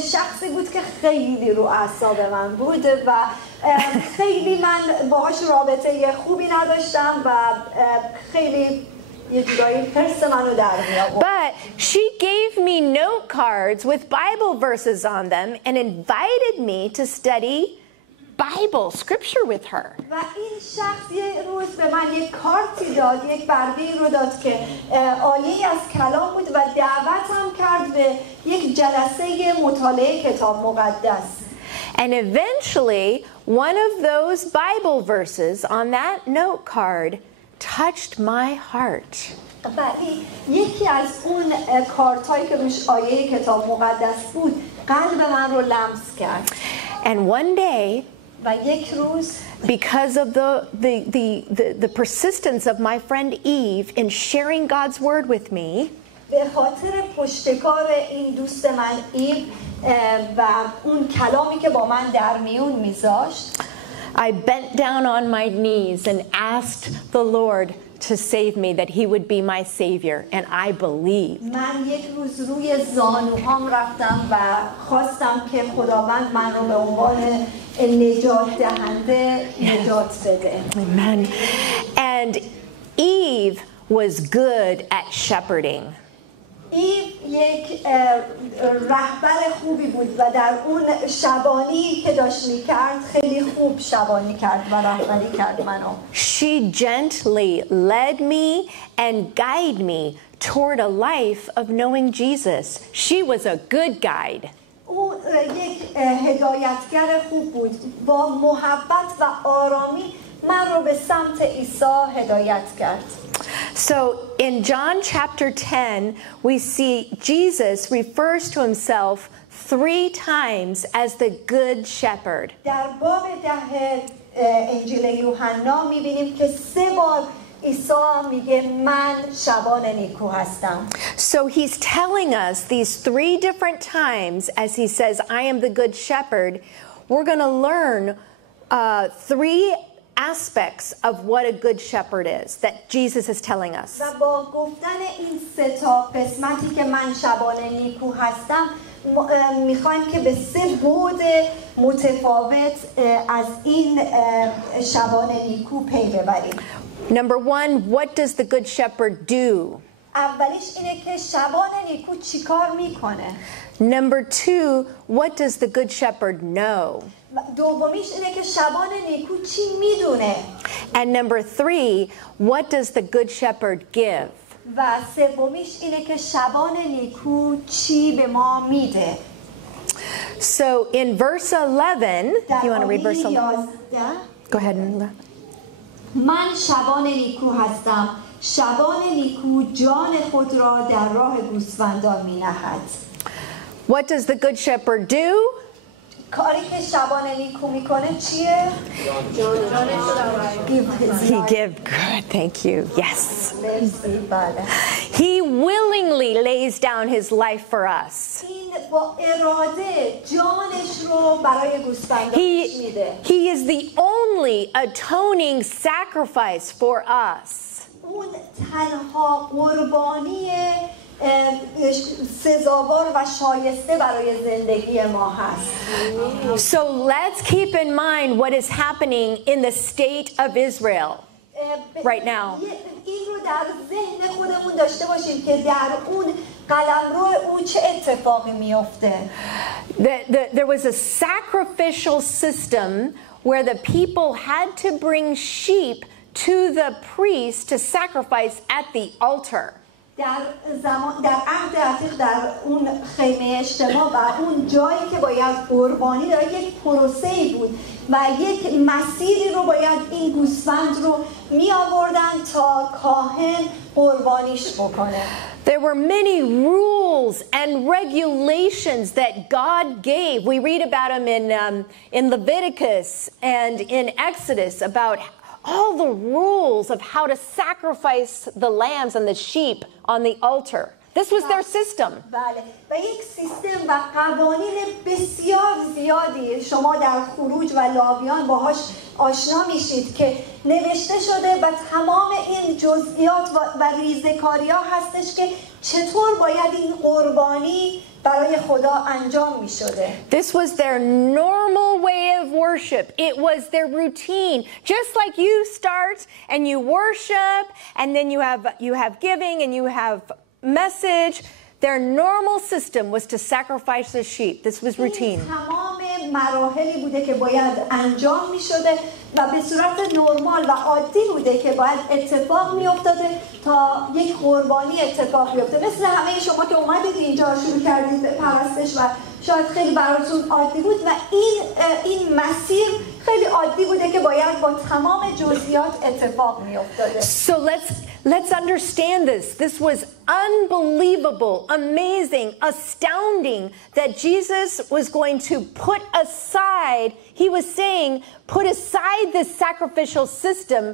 شخصی بود که خیلی رو اعصاب من بود و خیلی من باهاش رابطه خوبی نداشتم و خیلی یه جورایی حرص منو در می‌آورد. But she gave me note cards with Bible verses on them and invited me to study Bible scripture with her. و این شخص یه روز به من یک کارتی داد، یک برگه‌ای رو داد که آیه‌ای از کلام بود و دعوتم کرد به یک جلسه مطالعه کتاب مقدس. And eventually, one of those Bible verses on that note card touched my heart. ولی یکی از اون کارتایی که روش آیه کتاب مقدس بود قلب من رو لمس کرد. And one day, و یک روز because of the persistence of my friend Eve in sharing God's word with me, به خاطر پشتکار این دوست من ایو و اون کلامی که با من در میون میذاشت، I bent down on my knees and asked the Lord to save me, that he would be my savior, and I believed. من یک روز روی زانوهام رفتم و خواستم که خداوند من رو به عنوان نجات دهنده نجات بده. Amen. And Eve was good at shepherding. ایو یک رهبر خوبی بود و در اون شبانی که داشت میکرد خیلی خوب شبانی کرد و رهبری کرد منو. She gently led me and guided me toward a life of knowing Jesus. She was a good guide. او یک هدایتگر خوب بود، با محبت و آرامی من رو به سمت عیسی هدایت کرد. So in John chapter 10, we see Jesus refers to himself 3 times as the good shepherd. در باب 10 انجیل یوحنا می‌بینیم که 3 بار عیسی میگه من شبان نیکو هستم. So he's telling us these 3 different times as he says, I am the good shepherd. We're going to learn 3 aspects of what a good shepherd is that Jesus is telling us. و با گفتن این 3 تا قسمتی که من شبان نیکو هستم میخوایم که به 3 بعد متفاوت از این شبان نیکو پی ببریم. Number 1, what does the good shepherd do? اولیش اینه که شبان نیکو چیکار میکنه. Number 2, what does the good shepherd know? دومیش اینه که شبان نیکو چی میدونه. And number 3, what does the good shepherd give? و سومیش اینه که شبان نیکو چی به ما میده. So in verse 11, you want to read verse 11? Go ahead and من شبان نیکو هستم. شبان نیکو جان خود را در راه گوسفندان می‌نهد. What does the good shepherd do? کاری که شبان نیکو میکنه چیه؟ He give good, thank you. Yes. مرسی، بله. He willingly lays down his life for us. این با اراده جانش رو برای گوسفندانش میده. He is the only atoning sacrifice for us. اون تنها قربانی سزاوار و شایسته برای زندگی ما هست. So let's keep in mind what is happening in the state of Israel right now. این رو در ذهن خودمون داشته باشیم که در اون قلمرو او چه اتفاقی میفته. There was a sacrificial system where the people had to bring sheep to the priest to sacrifice at the altar. در عهد عتیق در اون خیمه اجتماع و اون جایی که باید قربانی داره یک پروسه‌ای بود و یک مسیری رو باید این گوسفند رو می آوردن تا کاهن قربانیش بکنه. There were many rules and regulations that God gave. We read about them in Leviticus and in Exodus about all the rules of how to sacrifice the lambs and the sheep on the altar. This was their system. بله و یک سیستم و قوانین بسیار زیادی شما در خروج و لاویان باهاش آشنا میشید که نوشته شده و تمام این جزئیات و ریزه‌کاری‌ها هستش که چطور باید این قربانی برای خدا انجام می شده. This was their normal way of worship. It was their routine. Just like you start and you worship and then you have giving and you have message. Their normal system was to sacrifice the sheep. This was routine. تمام مراحلی بوده که باید انجام می شده و به صورت نرمال و عادی بوده که باید اتفاق می افتاده تا یک قربانی اتفاق بیفته. مثل همه شما که اومدید اینجا شروع کردید پرستش و شاید خیلی براتون عادی بود و این مسیر خیلی عادی بوده که باید با تمام جزئیات اتفاق می افتاده. So let's understand this. This was unbelievable, amazing, astounding that Jesus was going to put aside, he was saying, put aside this sacrificial system,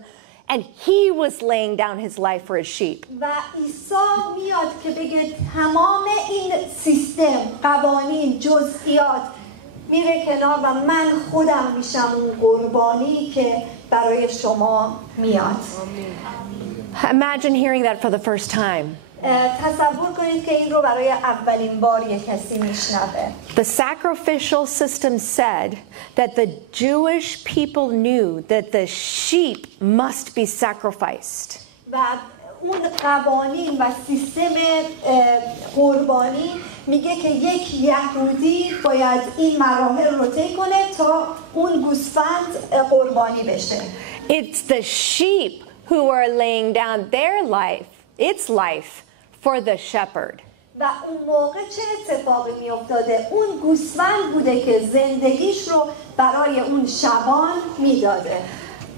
and he was laying down his life for his sheep. و عیسی میاد که بگه تمام این سیستم، قوانین، جزئیات میره کنار و من خودم میشم اون قربانی که برای شما میاد. Imagine hearing that for the first time. تصور کنید که این رو برای اولین بار یک کسی میشنوه. The sacrificial system said that the Jewish people knew that the sheep must be sacrificed. و اون قوانین و سیستم قربانی میگه که یک یهودی باید این مراحل رو طی کنه تا اون گوسفند قربانی بشه. It's the sheep who are laying down their life, its life, for the shepherd. و اون موقع چه اتفاقی می افتاده؟ اون گوسفند بوده که زندگیش رو برای اون شبان می داده.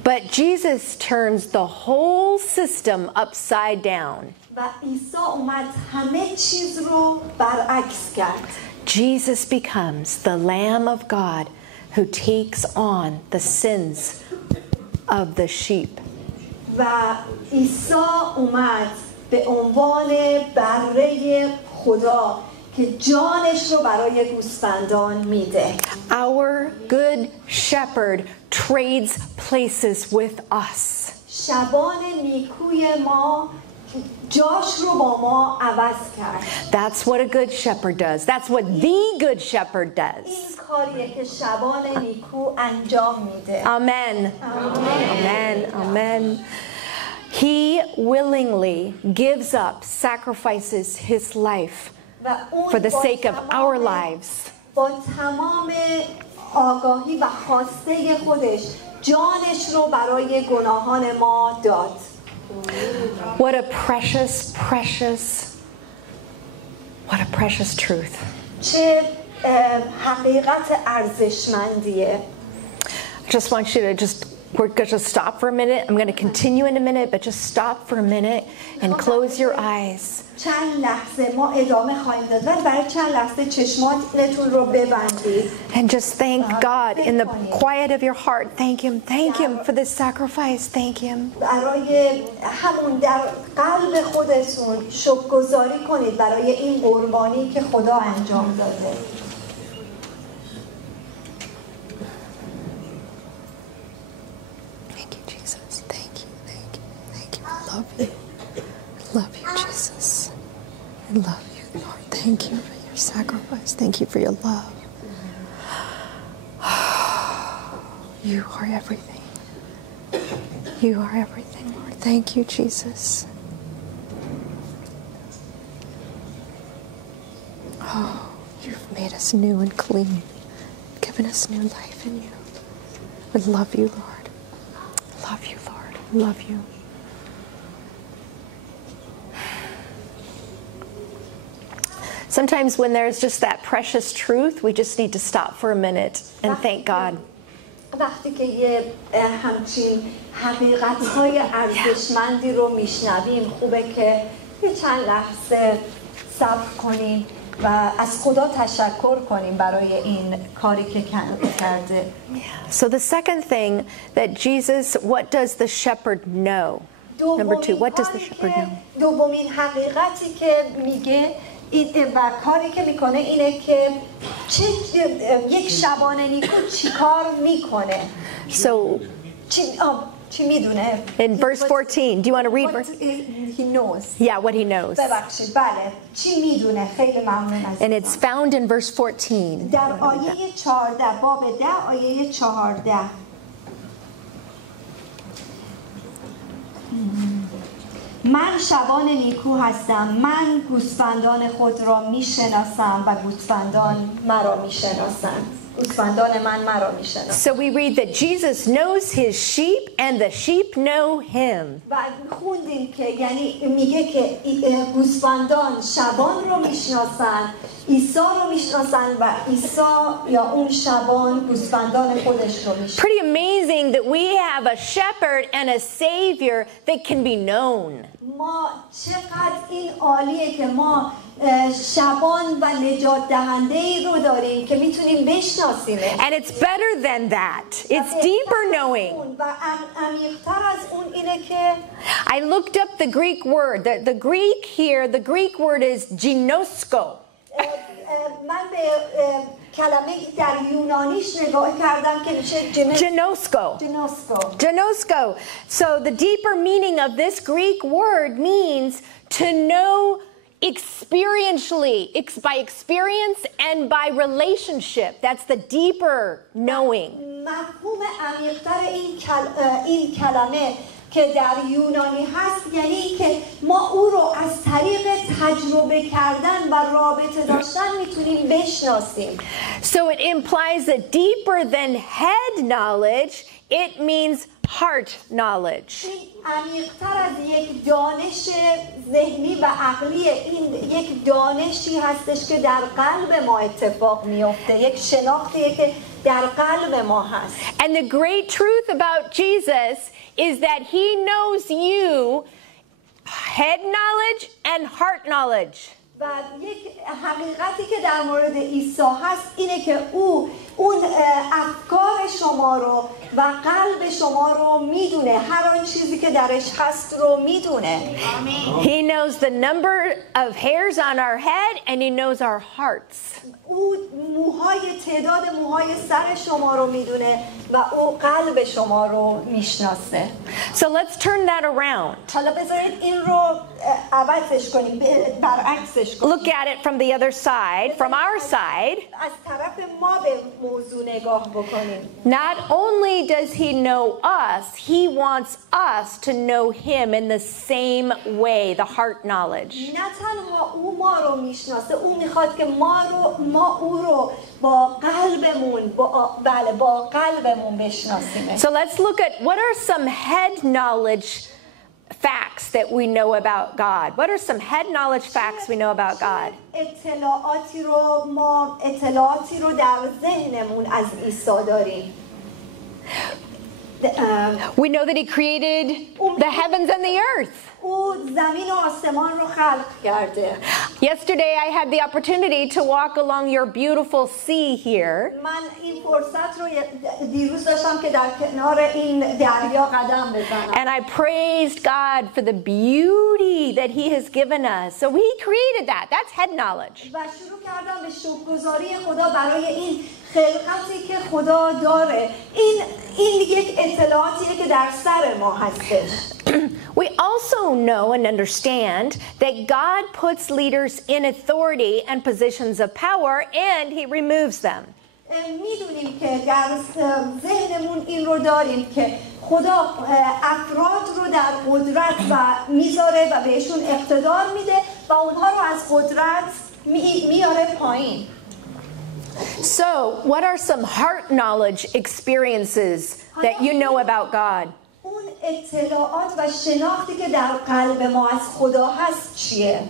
But Jesus turns the whole system upside down. و عیسی اومد همه چیز رو برعکس کرد. Jesus becomes the Lamb of God who takes on the sins of the sheep. و عیسی اومد به عنوان بره خدا که جانش رو برای گوسفندان میده. Our good shepherd trades places with us. شبان نیکوی ما جاش رو با ما عوض کرد. That's what a good shepherd does. That's what the good shepherd does. این کاریه که شبان نیکو انجام میده. Amen. Amen. Amen. He willingly gives up, sacrifices his life for the sake of our lives. با تمام آگاهی و خواسته خودش جانش رو برای گناهان ما داد. What a precious, what a precious truth. چه حقیقت ارزشمندیه. I just want you to we're going to stop for a minute. I'm going to continue in a minute, but just stop for a minute and close your eyes. چند لحظه ما ادامه خواهیم داد ولی برای چند لحظه چشماتتون رو ببندید. And just thank God in the quiet of your heart. Thank him for this sacrifice. Thank him. برای همون در قلب خودتون شکرگزاری کنید برای این قربانی که خدا انجام داده. I love you, Jesus. I love you, Lord. Thank you for your sacrifice. Thank you for your love. You are everything. You are everything, Lord. Thank you, Jesus. Oh, you've made us new and clean, given us new life in you. We love you, Lord. Love you, Lord. Love you. Sometimes when there's just that precious truth, we just need to stop for a minute and thank God. وقتی که یه همچین حقیقت‌های ارزشمندی رو میشنویم خوبه که یه چند لحظه صبر کنیم و از خدا تشکر کنیم برای این کاری که کرده. So the second thing that Jesus, what does the shepherd know? Number 2, what does the shepherd know? دومین حقیقتی که میگه و کاری که میکنه اینه که یک شبان نیکو چی کار میکنه. So چی میدونه. In verse 14, do you want to read? He knows. Yeah, what he knows. ببخشید بله چی میدونه. خیلی ممنون از And it's found in verse 14. در آیه 14 باب 10 آیه 14. من شبان نیکو هستم، من گوسفندان خود را میشناسم و گوسفندان مرا میشناسند. گوسفندان من مرا میشناسند. So we read that Jesus knows his sheep and the sheep know him. و خوندیم که یعنی میگه که گوسفندان شبان رو میشناسند، عیسی رو میشناسند و عیسی یا اون شبان گوسفندان خودش رو میشناسند. Pretty amazing that we have a shepherd and a savior that can be known. ما چقدر این عالیه که ما شبان و نجات دهنده ای رو داریم که میتونیم بشناسیم. And it's better than that. It's deeper knowing. و عمیق‌تر از اون اینه که I looked up the Greek word. The Greek here, the Greek word is ginosko. من به کلمه در یونانیش نگاه کردم که میشه Ginosko. جنوسکو. Ginosko. So the deeper meaning of this Greek word means to know experientially, by experience and by relationship. That's the deeper knowing. مفهوم عمیق‌تر این کلمه که در یونانی هست یعنی که ما او رو از طریق تجربه کردن و رابطه داشتن میتونیم بشناسیم. So it implies that deeper than head knowledge, it means heart knowledge. این عمیق‌تر از یک دانش ذهنی و عقلی، این یک دانشی هستش که در قلب ما اتفاق میفته، یک شناختیه که در قلب ما هست. And the great truth about Jesus is that he knows you head knowledge and heart knowledge. و یک حقیقتی که در مورد عیسی هست اینه که اون افکار شما رو و قلب شما رو میدونه، هر آن چیزی که درش هست رو میدونه. He knows the number of hairs on our head and he knows our hearts. او تعداد موهای سر شما رو میدونه و او قلب شما رو میشناسه. So let's turn that around. حالا بذارید این رو عوضش کنیم، برعکسش کنیم. Look at it from the other side, from our side. از طرف ما به موضوع نگاه بکنیم. Not only does he know us, he wants us to know him in the same way, the heart knowledge. نه تنها او ما رو میشناسه، او میخواد که ما او رو با قلبمون بشناسیم. So let's look at what are some head knowledge facts that we know about God. What are some head knowledge facts we know about God? اطلاعاتی رو در ذهنمون از عیسی داریم. We know that he created the heavens and the earth. او زمین و آسمان رو خلق کرده. Yesterday I had the opportunity to walk along your beautiful sea here. من این فرصت رو دیروز داشتم که در کنار این دریا قدم بزنم. And I praised God for the beauty that he has given us. So he created that. That's head knowledge. و شروع کردم به شکرگزاری خدا برای این خلقتی که خدا داره. این یک اطلاعاتیه که در سر ما هستش. We also know and understand that God puts leaders in authority and positions of power and he removes them. میدونیم که در ذهنمون این رو داریم که خدا افراد رو در قدرت و میذاره و بهشون اقتدار میده و اونها رو از قدرت میاره پایین. So, what are some heart knowledge experiences that you know about God? اون اطلاعات و شناختی که در قلب ما از خدا هست چیه؟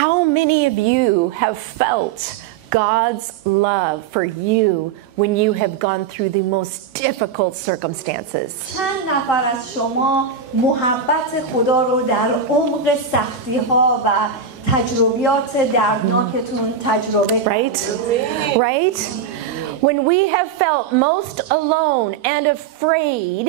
How many of you have felt God's love for you when you have gone through the most difficult circumstances? چند نفر از شما محبت خدا رو در عمق سختی‌ها و تجربیات دردناکتون تجربه کردید؟ Right? When we have felt most alone and afraid,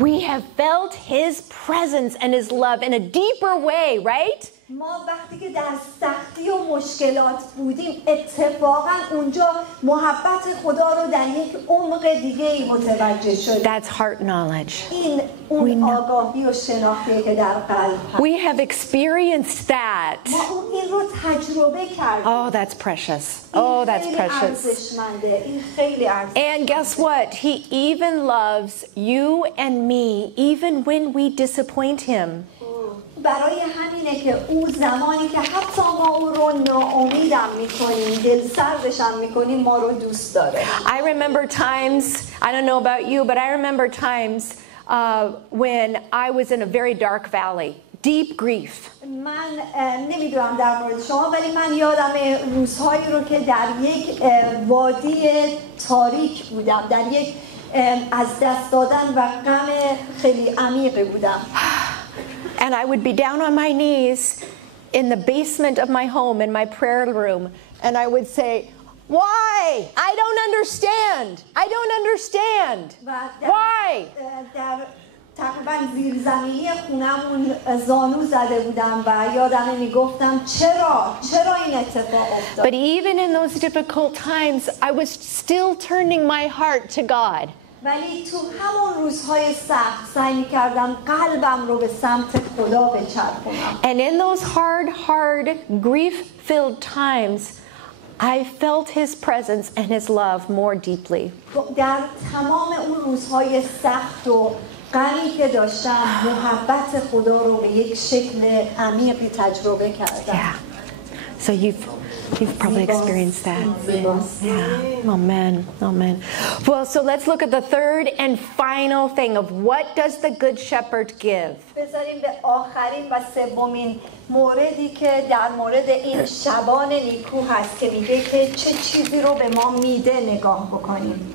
we have felt his presence and his love in a deeper way, right? ما وقتی که در سختی و مشکلات بودیم اتفاقا اونجا محبت خدا رو در یک عمق دیگه ای متوجه شدیم. That's heart knowledge. این اون آگاهی و شناختیه که در قلب هست. We have experienced that. ما این رو تجربه کردیم. Oh, that's precious. Oh, that's precious. این خیلی ارزشمنده. And guess what? He even loves you and me even when we disappoint him. برای همینه که او زمانی که حتی ما او رو ناامیدم میکنیم دلسردشم میکنیم ما رو دوست داره. I remember times, I don't know about you, but I remember times when I was in a very dark valley, deep grief. من نمیدونم در مورد شما ولی من یادم روزهایی رو که در یک وادی تاریک بودم، در یک از دست دادن و غم خیلی عمیقی بودم. And I would be down on my knees in the basement of my home, in my prayer room, and I would say, why? I don't understand. I don't understand. Why? در تقریبا زیرزمینی خونمون زانو زده بودم و یادم میگفتم چرا این اتفاق افتاد. But even in those difficult times, I was still turning my heart to God. ولی تو همون روزهای سخت سعی می‌کردم قلبم رو به سمت خدا بچرخونم. And in those hard, grief-filled times, I felt his presence and his love more deeply. در تمام اون روزهای سخت و غمی که داشتم محبت خدا رو به یک شکل عمیقی تجربه کردم. Yeah. So you've probably experienced that. Yeah. Amen. Well, so let's look at the third and final thing of what does the good shepherd give? بذاریم به آخرین و سومین موردی که در مورد این شبان نیکو هست که میگه که چه چیزی رو به ما میده نگاه بکنیم.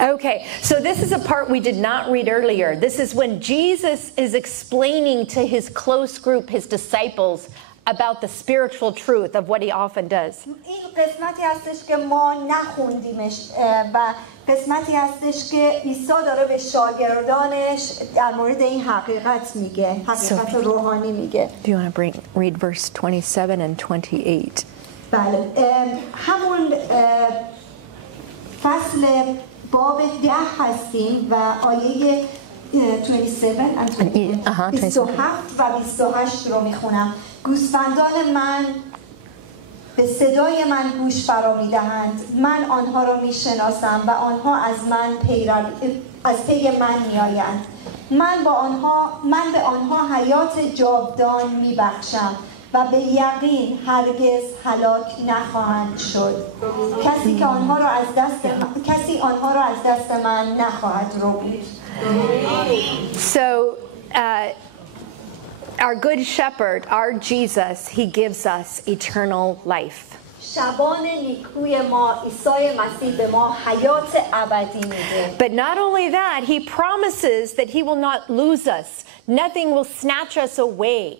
Okay, so this is a part we did not read earlier. This is when Jesus is explaining to his close group, his disciples, about the spiritual truth of what he often does. این قسمتی هستش که ما نخوندیمش و قسمتی هستش که عیسی داره به شاگردانش در مورد این حقیقت میگه، حقیقت روحانی میگه. Do you want to read verse 27 and 28? بله، همون فصل باب 10 هستیم و آیه 27 و 28 رو میخونم. گوسفندان من به صدای من گوش فرا میدهند، من آنها را میشناسم و آنها از پی من میآیند. من به آنها حیات جاودان میبخشم و به یقین هرگز هلاک نخواهند شد. کسی آنها را از دست من نخواهد ربود. So our good shepherd, our Jesus, he gives us eternal life. شبان نیکوی ما عیسی مسیح به ما حیات ابدی میده. But not only that, he promises that he will not lose us. Nothing will snatch us away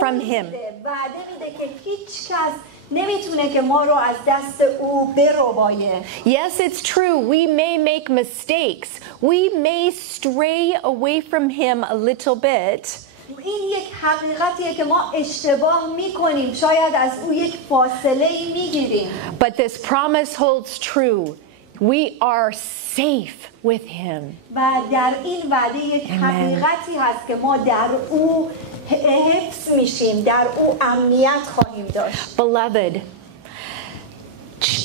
from him. وعده میده که هیچ کس نمیتونه که ما رو از دست او بربایه. Yes, it's true. We may make mistakes. We may stray away from him a little bit. این یک حقیقتیه که ما اشتباه میکنیم، شاید از او یک فاصله میگیریم. But this promise holds true. We are safe with him. و در این وعده یک حقیقتی هست که ما در او حفظ میشیم، در او امنیت خواهیم داشت. Beloved,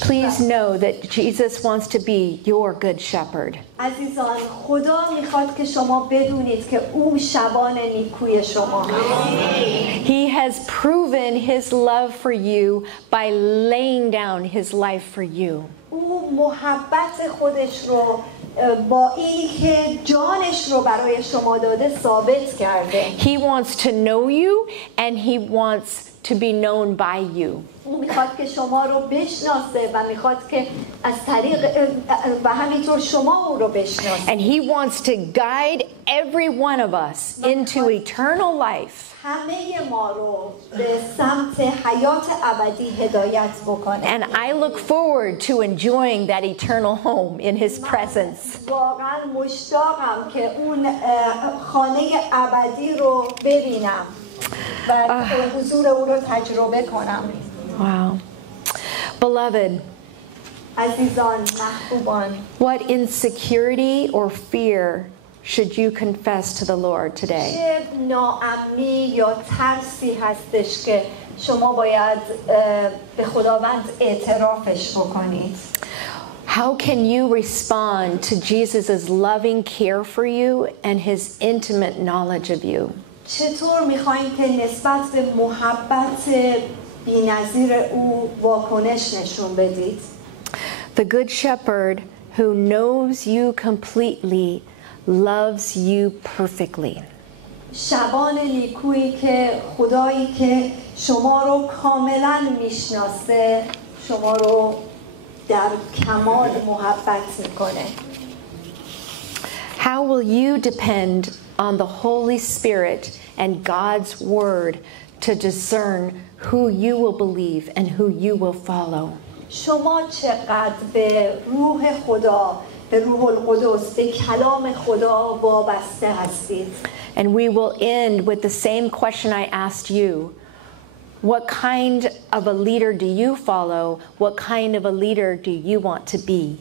Please know that Jesus wants to be your good shepherd. عزیزان خدا میخواد که شما بدونید که او شبان نیکوی شما هست. He has proven his love for you by laying down his life for you. او محبت خودش رو با اینی که جانش رو برای شما داده ثابت کرده. He wants to know you and he wants to be known by you. او میخواد که شما رو بشناسه و میخواد که از طریق و همینطور شما او رو بشناسه. And he wants to guide every one of us into eternal life. همه ما رو به سمت حیات ابدی هدایت بکنه. And I look forward to enjoying that eternal home in his presence. واقعا مشتاقم که اون خانه ابدی رو ببینم و حضور او رو تجربه کنم. Wow. Beloved, عزیزان محبوبان، what insecurity or fear should you confess to the Lord today? چه ناامنی یا ترسی هستش که شما باید به خداوند اعترافش بکنید؟ How can you respond to Jesus' loving care for you and his intimate knowledge of you? چطور میخواین که نسبت به محبت بی‌نظیر او واکنش نشون بدید؟ The good shepherd who knows you completely loves you perfectly. شبان نیکویی که خدایی که شما رو کاملا میشناسه شما رو در کمال محبت میکنه. How will you depend on the Holy Spirit and God's Word to discern who you will believe and who you will follow? شما چقدر به روح خدا، به روح القدس، به کلام خدا وابسته هستید؟ And we will end with the same question I asked you. What kind of a leader do you follow? What kind of a leader do you want to be?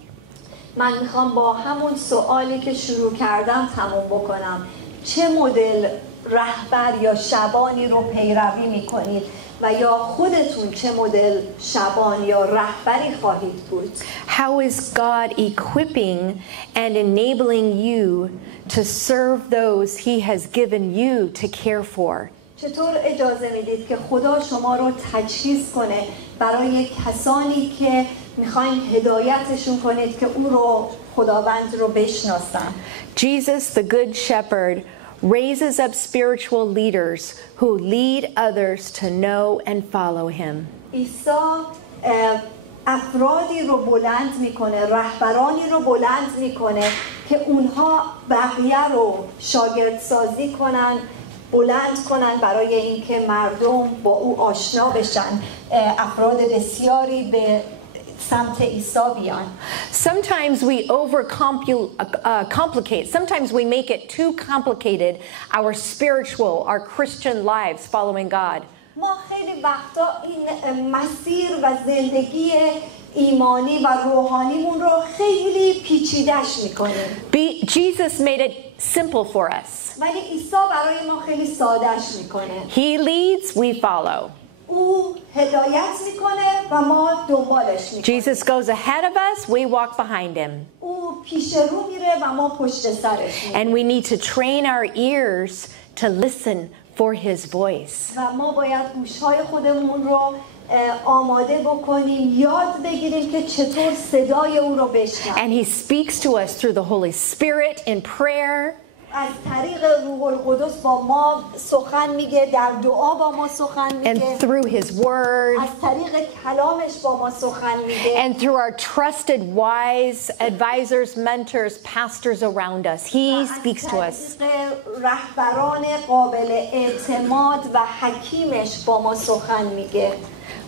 من میخوام با همون سوالی که شروع کردم تموم بکنم. چه مدل رهبر یا شبانی رو پیروی میکنید و یا خودتون چه مدل شبان یا رهبری خواهید بود؟ How is God equipping and enabling you to serve those He has given you to care for? چطور اجازه میدید که خدا شما رو تجهیز کنه برای کسانی که میخواین هدایتشون کنید که او رو خداوند رو بشناسن؟ Jesus, the Good Shepherd, raises up spiritual leaders who lead others to know and follow Him. عیسی افرادی رو بلند میکنه، رهبرانی رو بلند میکنه که اونها بقیه رو شاگردسازی کنن، بلند کنن برای اینکه مردم با او آشنا بشن، افراد بسیاری به سمت عیسی بیان. Sometimes we complicate. Sometimes we make it too complicated our spiritual, our Christian lives following God. ما خیلی وقتا این مسیر و زندگی ایمانی و روحانیمون رو خیلی پیچیده‌اش میکنیم. Jesus made it simple for us. ولی عیسی برای ما خیلی ساده‌اش میکنه. He leads, we follow. او هدایت میکنه و ما دنبالش میکنیم. Jesus goes ahead of us, we walk behind him. او پیش رو میره و ما پشت سرش میریم. And we need to train our ears to listen for his voice. و ما باید گوش‌های خودمون رو آماده بکنیم، یاد بگیریم که چطور صدای او رو بشنویم. And he speaks to us through the Holy Spirit in prayer. از طریق روح القدس با ما سخن میگه، در دعا با ما سخن میگه. And through his word. از طریق کلامش با ما سخن میگه. And through our trusted wise advisors, mentors, pastors around us. He speaks to us. از طریق رهبران قابل اعتماد و حکیمش با ما سخن میگه.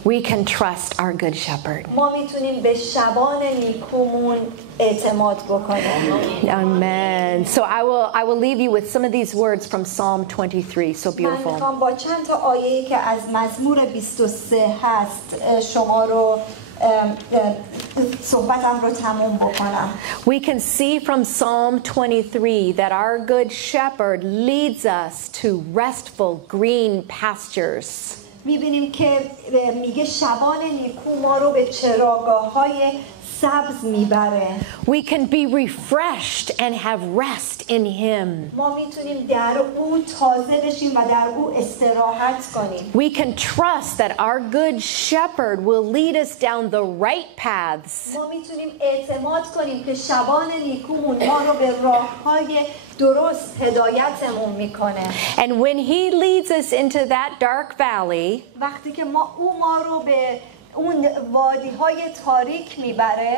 We can trust our good shepherd. ما میتونیم به شبان نیکومون اعتماد بکنیم. Amen. So I will leave you with some of these words from Psalm 23. So من beautiful. میخوام با چند تا آیه‌ای که از مزمور 23 هست شما رو صحبتم رو تموم بکنم. We can see from Psalm 23 that our good shepherd leads us to restful green pastures. میبینیم که میگه شبان نیکو ما رو به چراگاه‌های سبز میبره. We can be refreshed and have rest in him. ما میتونیم در او تازه بشیم و در او استراحت کنیم. We can trust that our good shepherd will lead us down the right paths. ما میتونیم اعتماد کنیم که شبان نیکومون ما رو به راههای درست هدایتمون میکنه. And when he leads us into that dark valley, وقتی که او ما رو به اون وادی‌های تاریک میبره،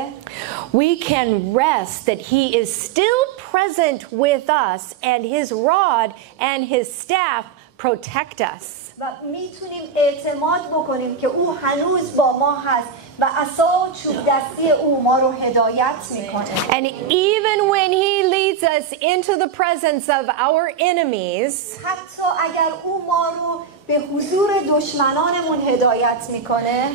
we can rest that he is still present with us and his rod and his staff protect us. و میتونیم اعتماد بکنیم که او هنوز با ما هست و عصا و چوب دستی او ما رو هدایت میکنه. And even when he leads us into the presence of our enemies, حتی اگر او ما رو به حضور دشمنانمون هدایت میکنه،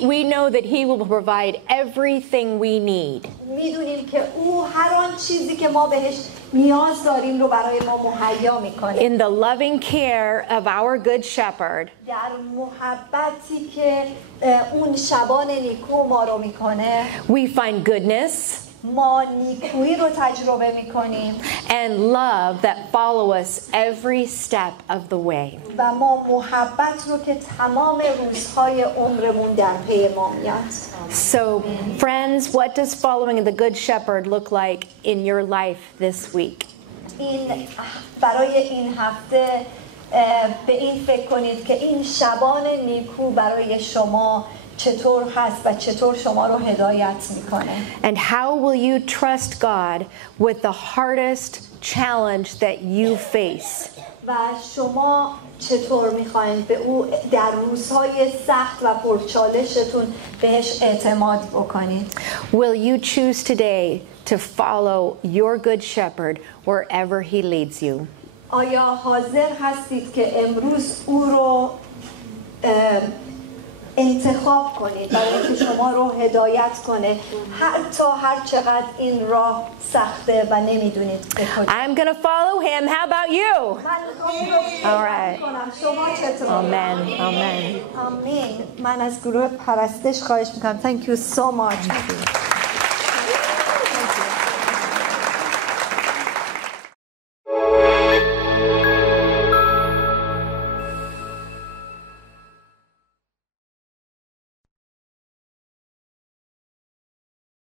we know that he will provide everything we need. میدونیم که او هر آن چیزی که ما بهش نیاز داریم رو برای ما مهیا میکنه. In the loving care of our good shepherd, در محبتی که اون شبان نیکو ما رو میکنه، we find goodness ما نیکویی رو تجربه میکنیم and love that follow us every step of the way. و ما محبت رو که تمام روزهای عمرمون در پی ما میاد. So, friends, what does following the good shepherd look like in your life this week? برای این هفته به این فکر کنید که این شبان نیکو برای شما چطور هست و چطور شما رو هدایت میکنه. And how will you trust God with the hardest challenge that you face? و شما چطور میخواین به او در روزهای سخت و پرچالشتون بهش اعتماد بکنید؟ Will you choose today to follow your good shepherd wherever he leads you? آیا حاضر هستید که امروز او رو انتخاب کنید برای اینکه شما رو هدایت کنه حتی هر چقدر این راه سخته و نمیدونید به کجا؟ I'm going to follow him. How about you? All right. شما چطور؟ Amen. Amen. آمین. من از گروه پرستش خواهش میکنم. Thank you so much.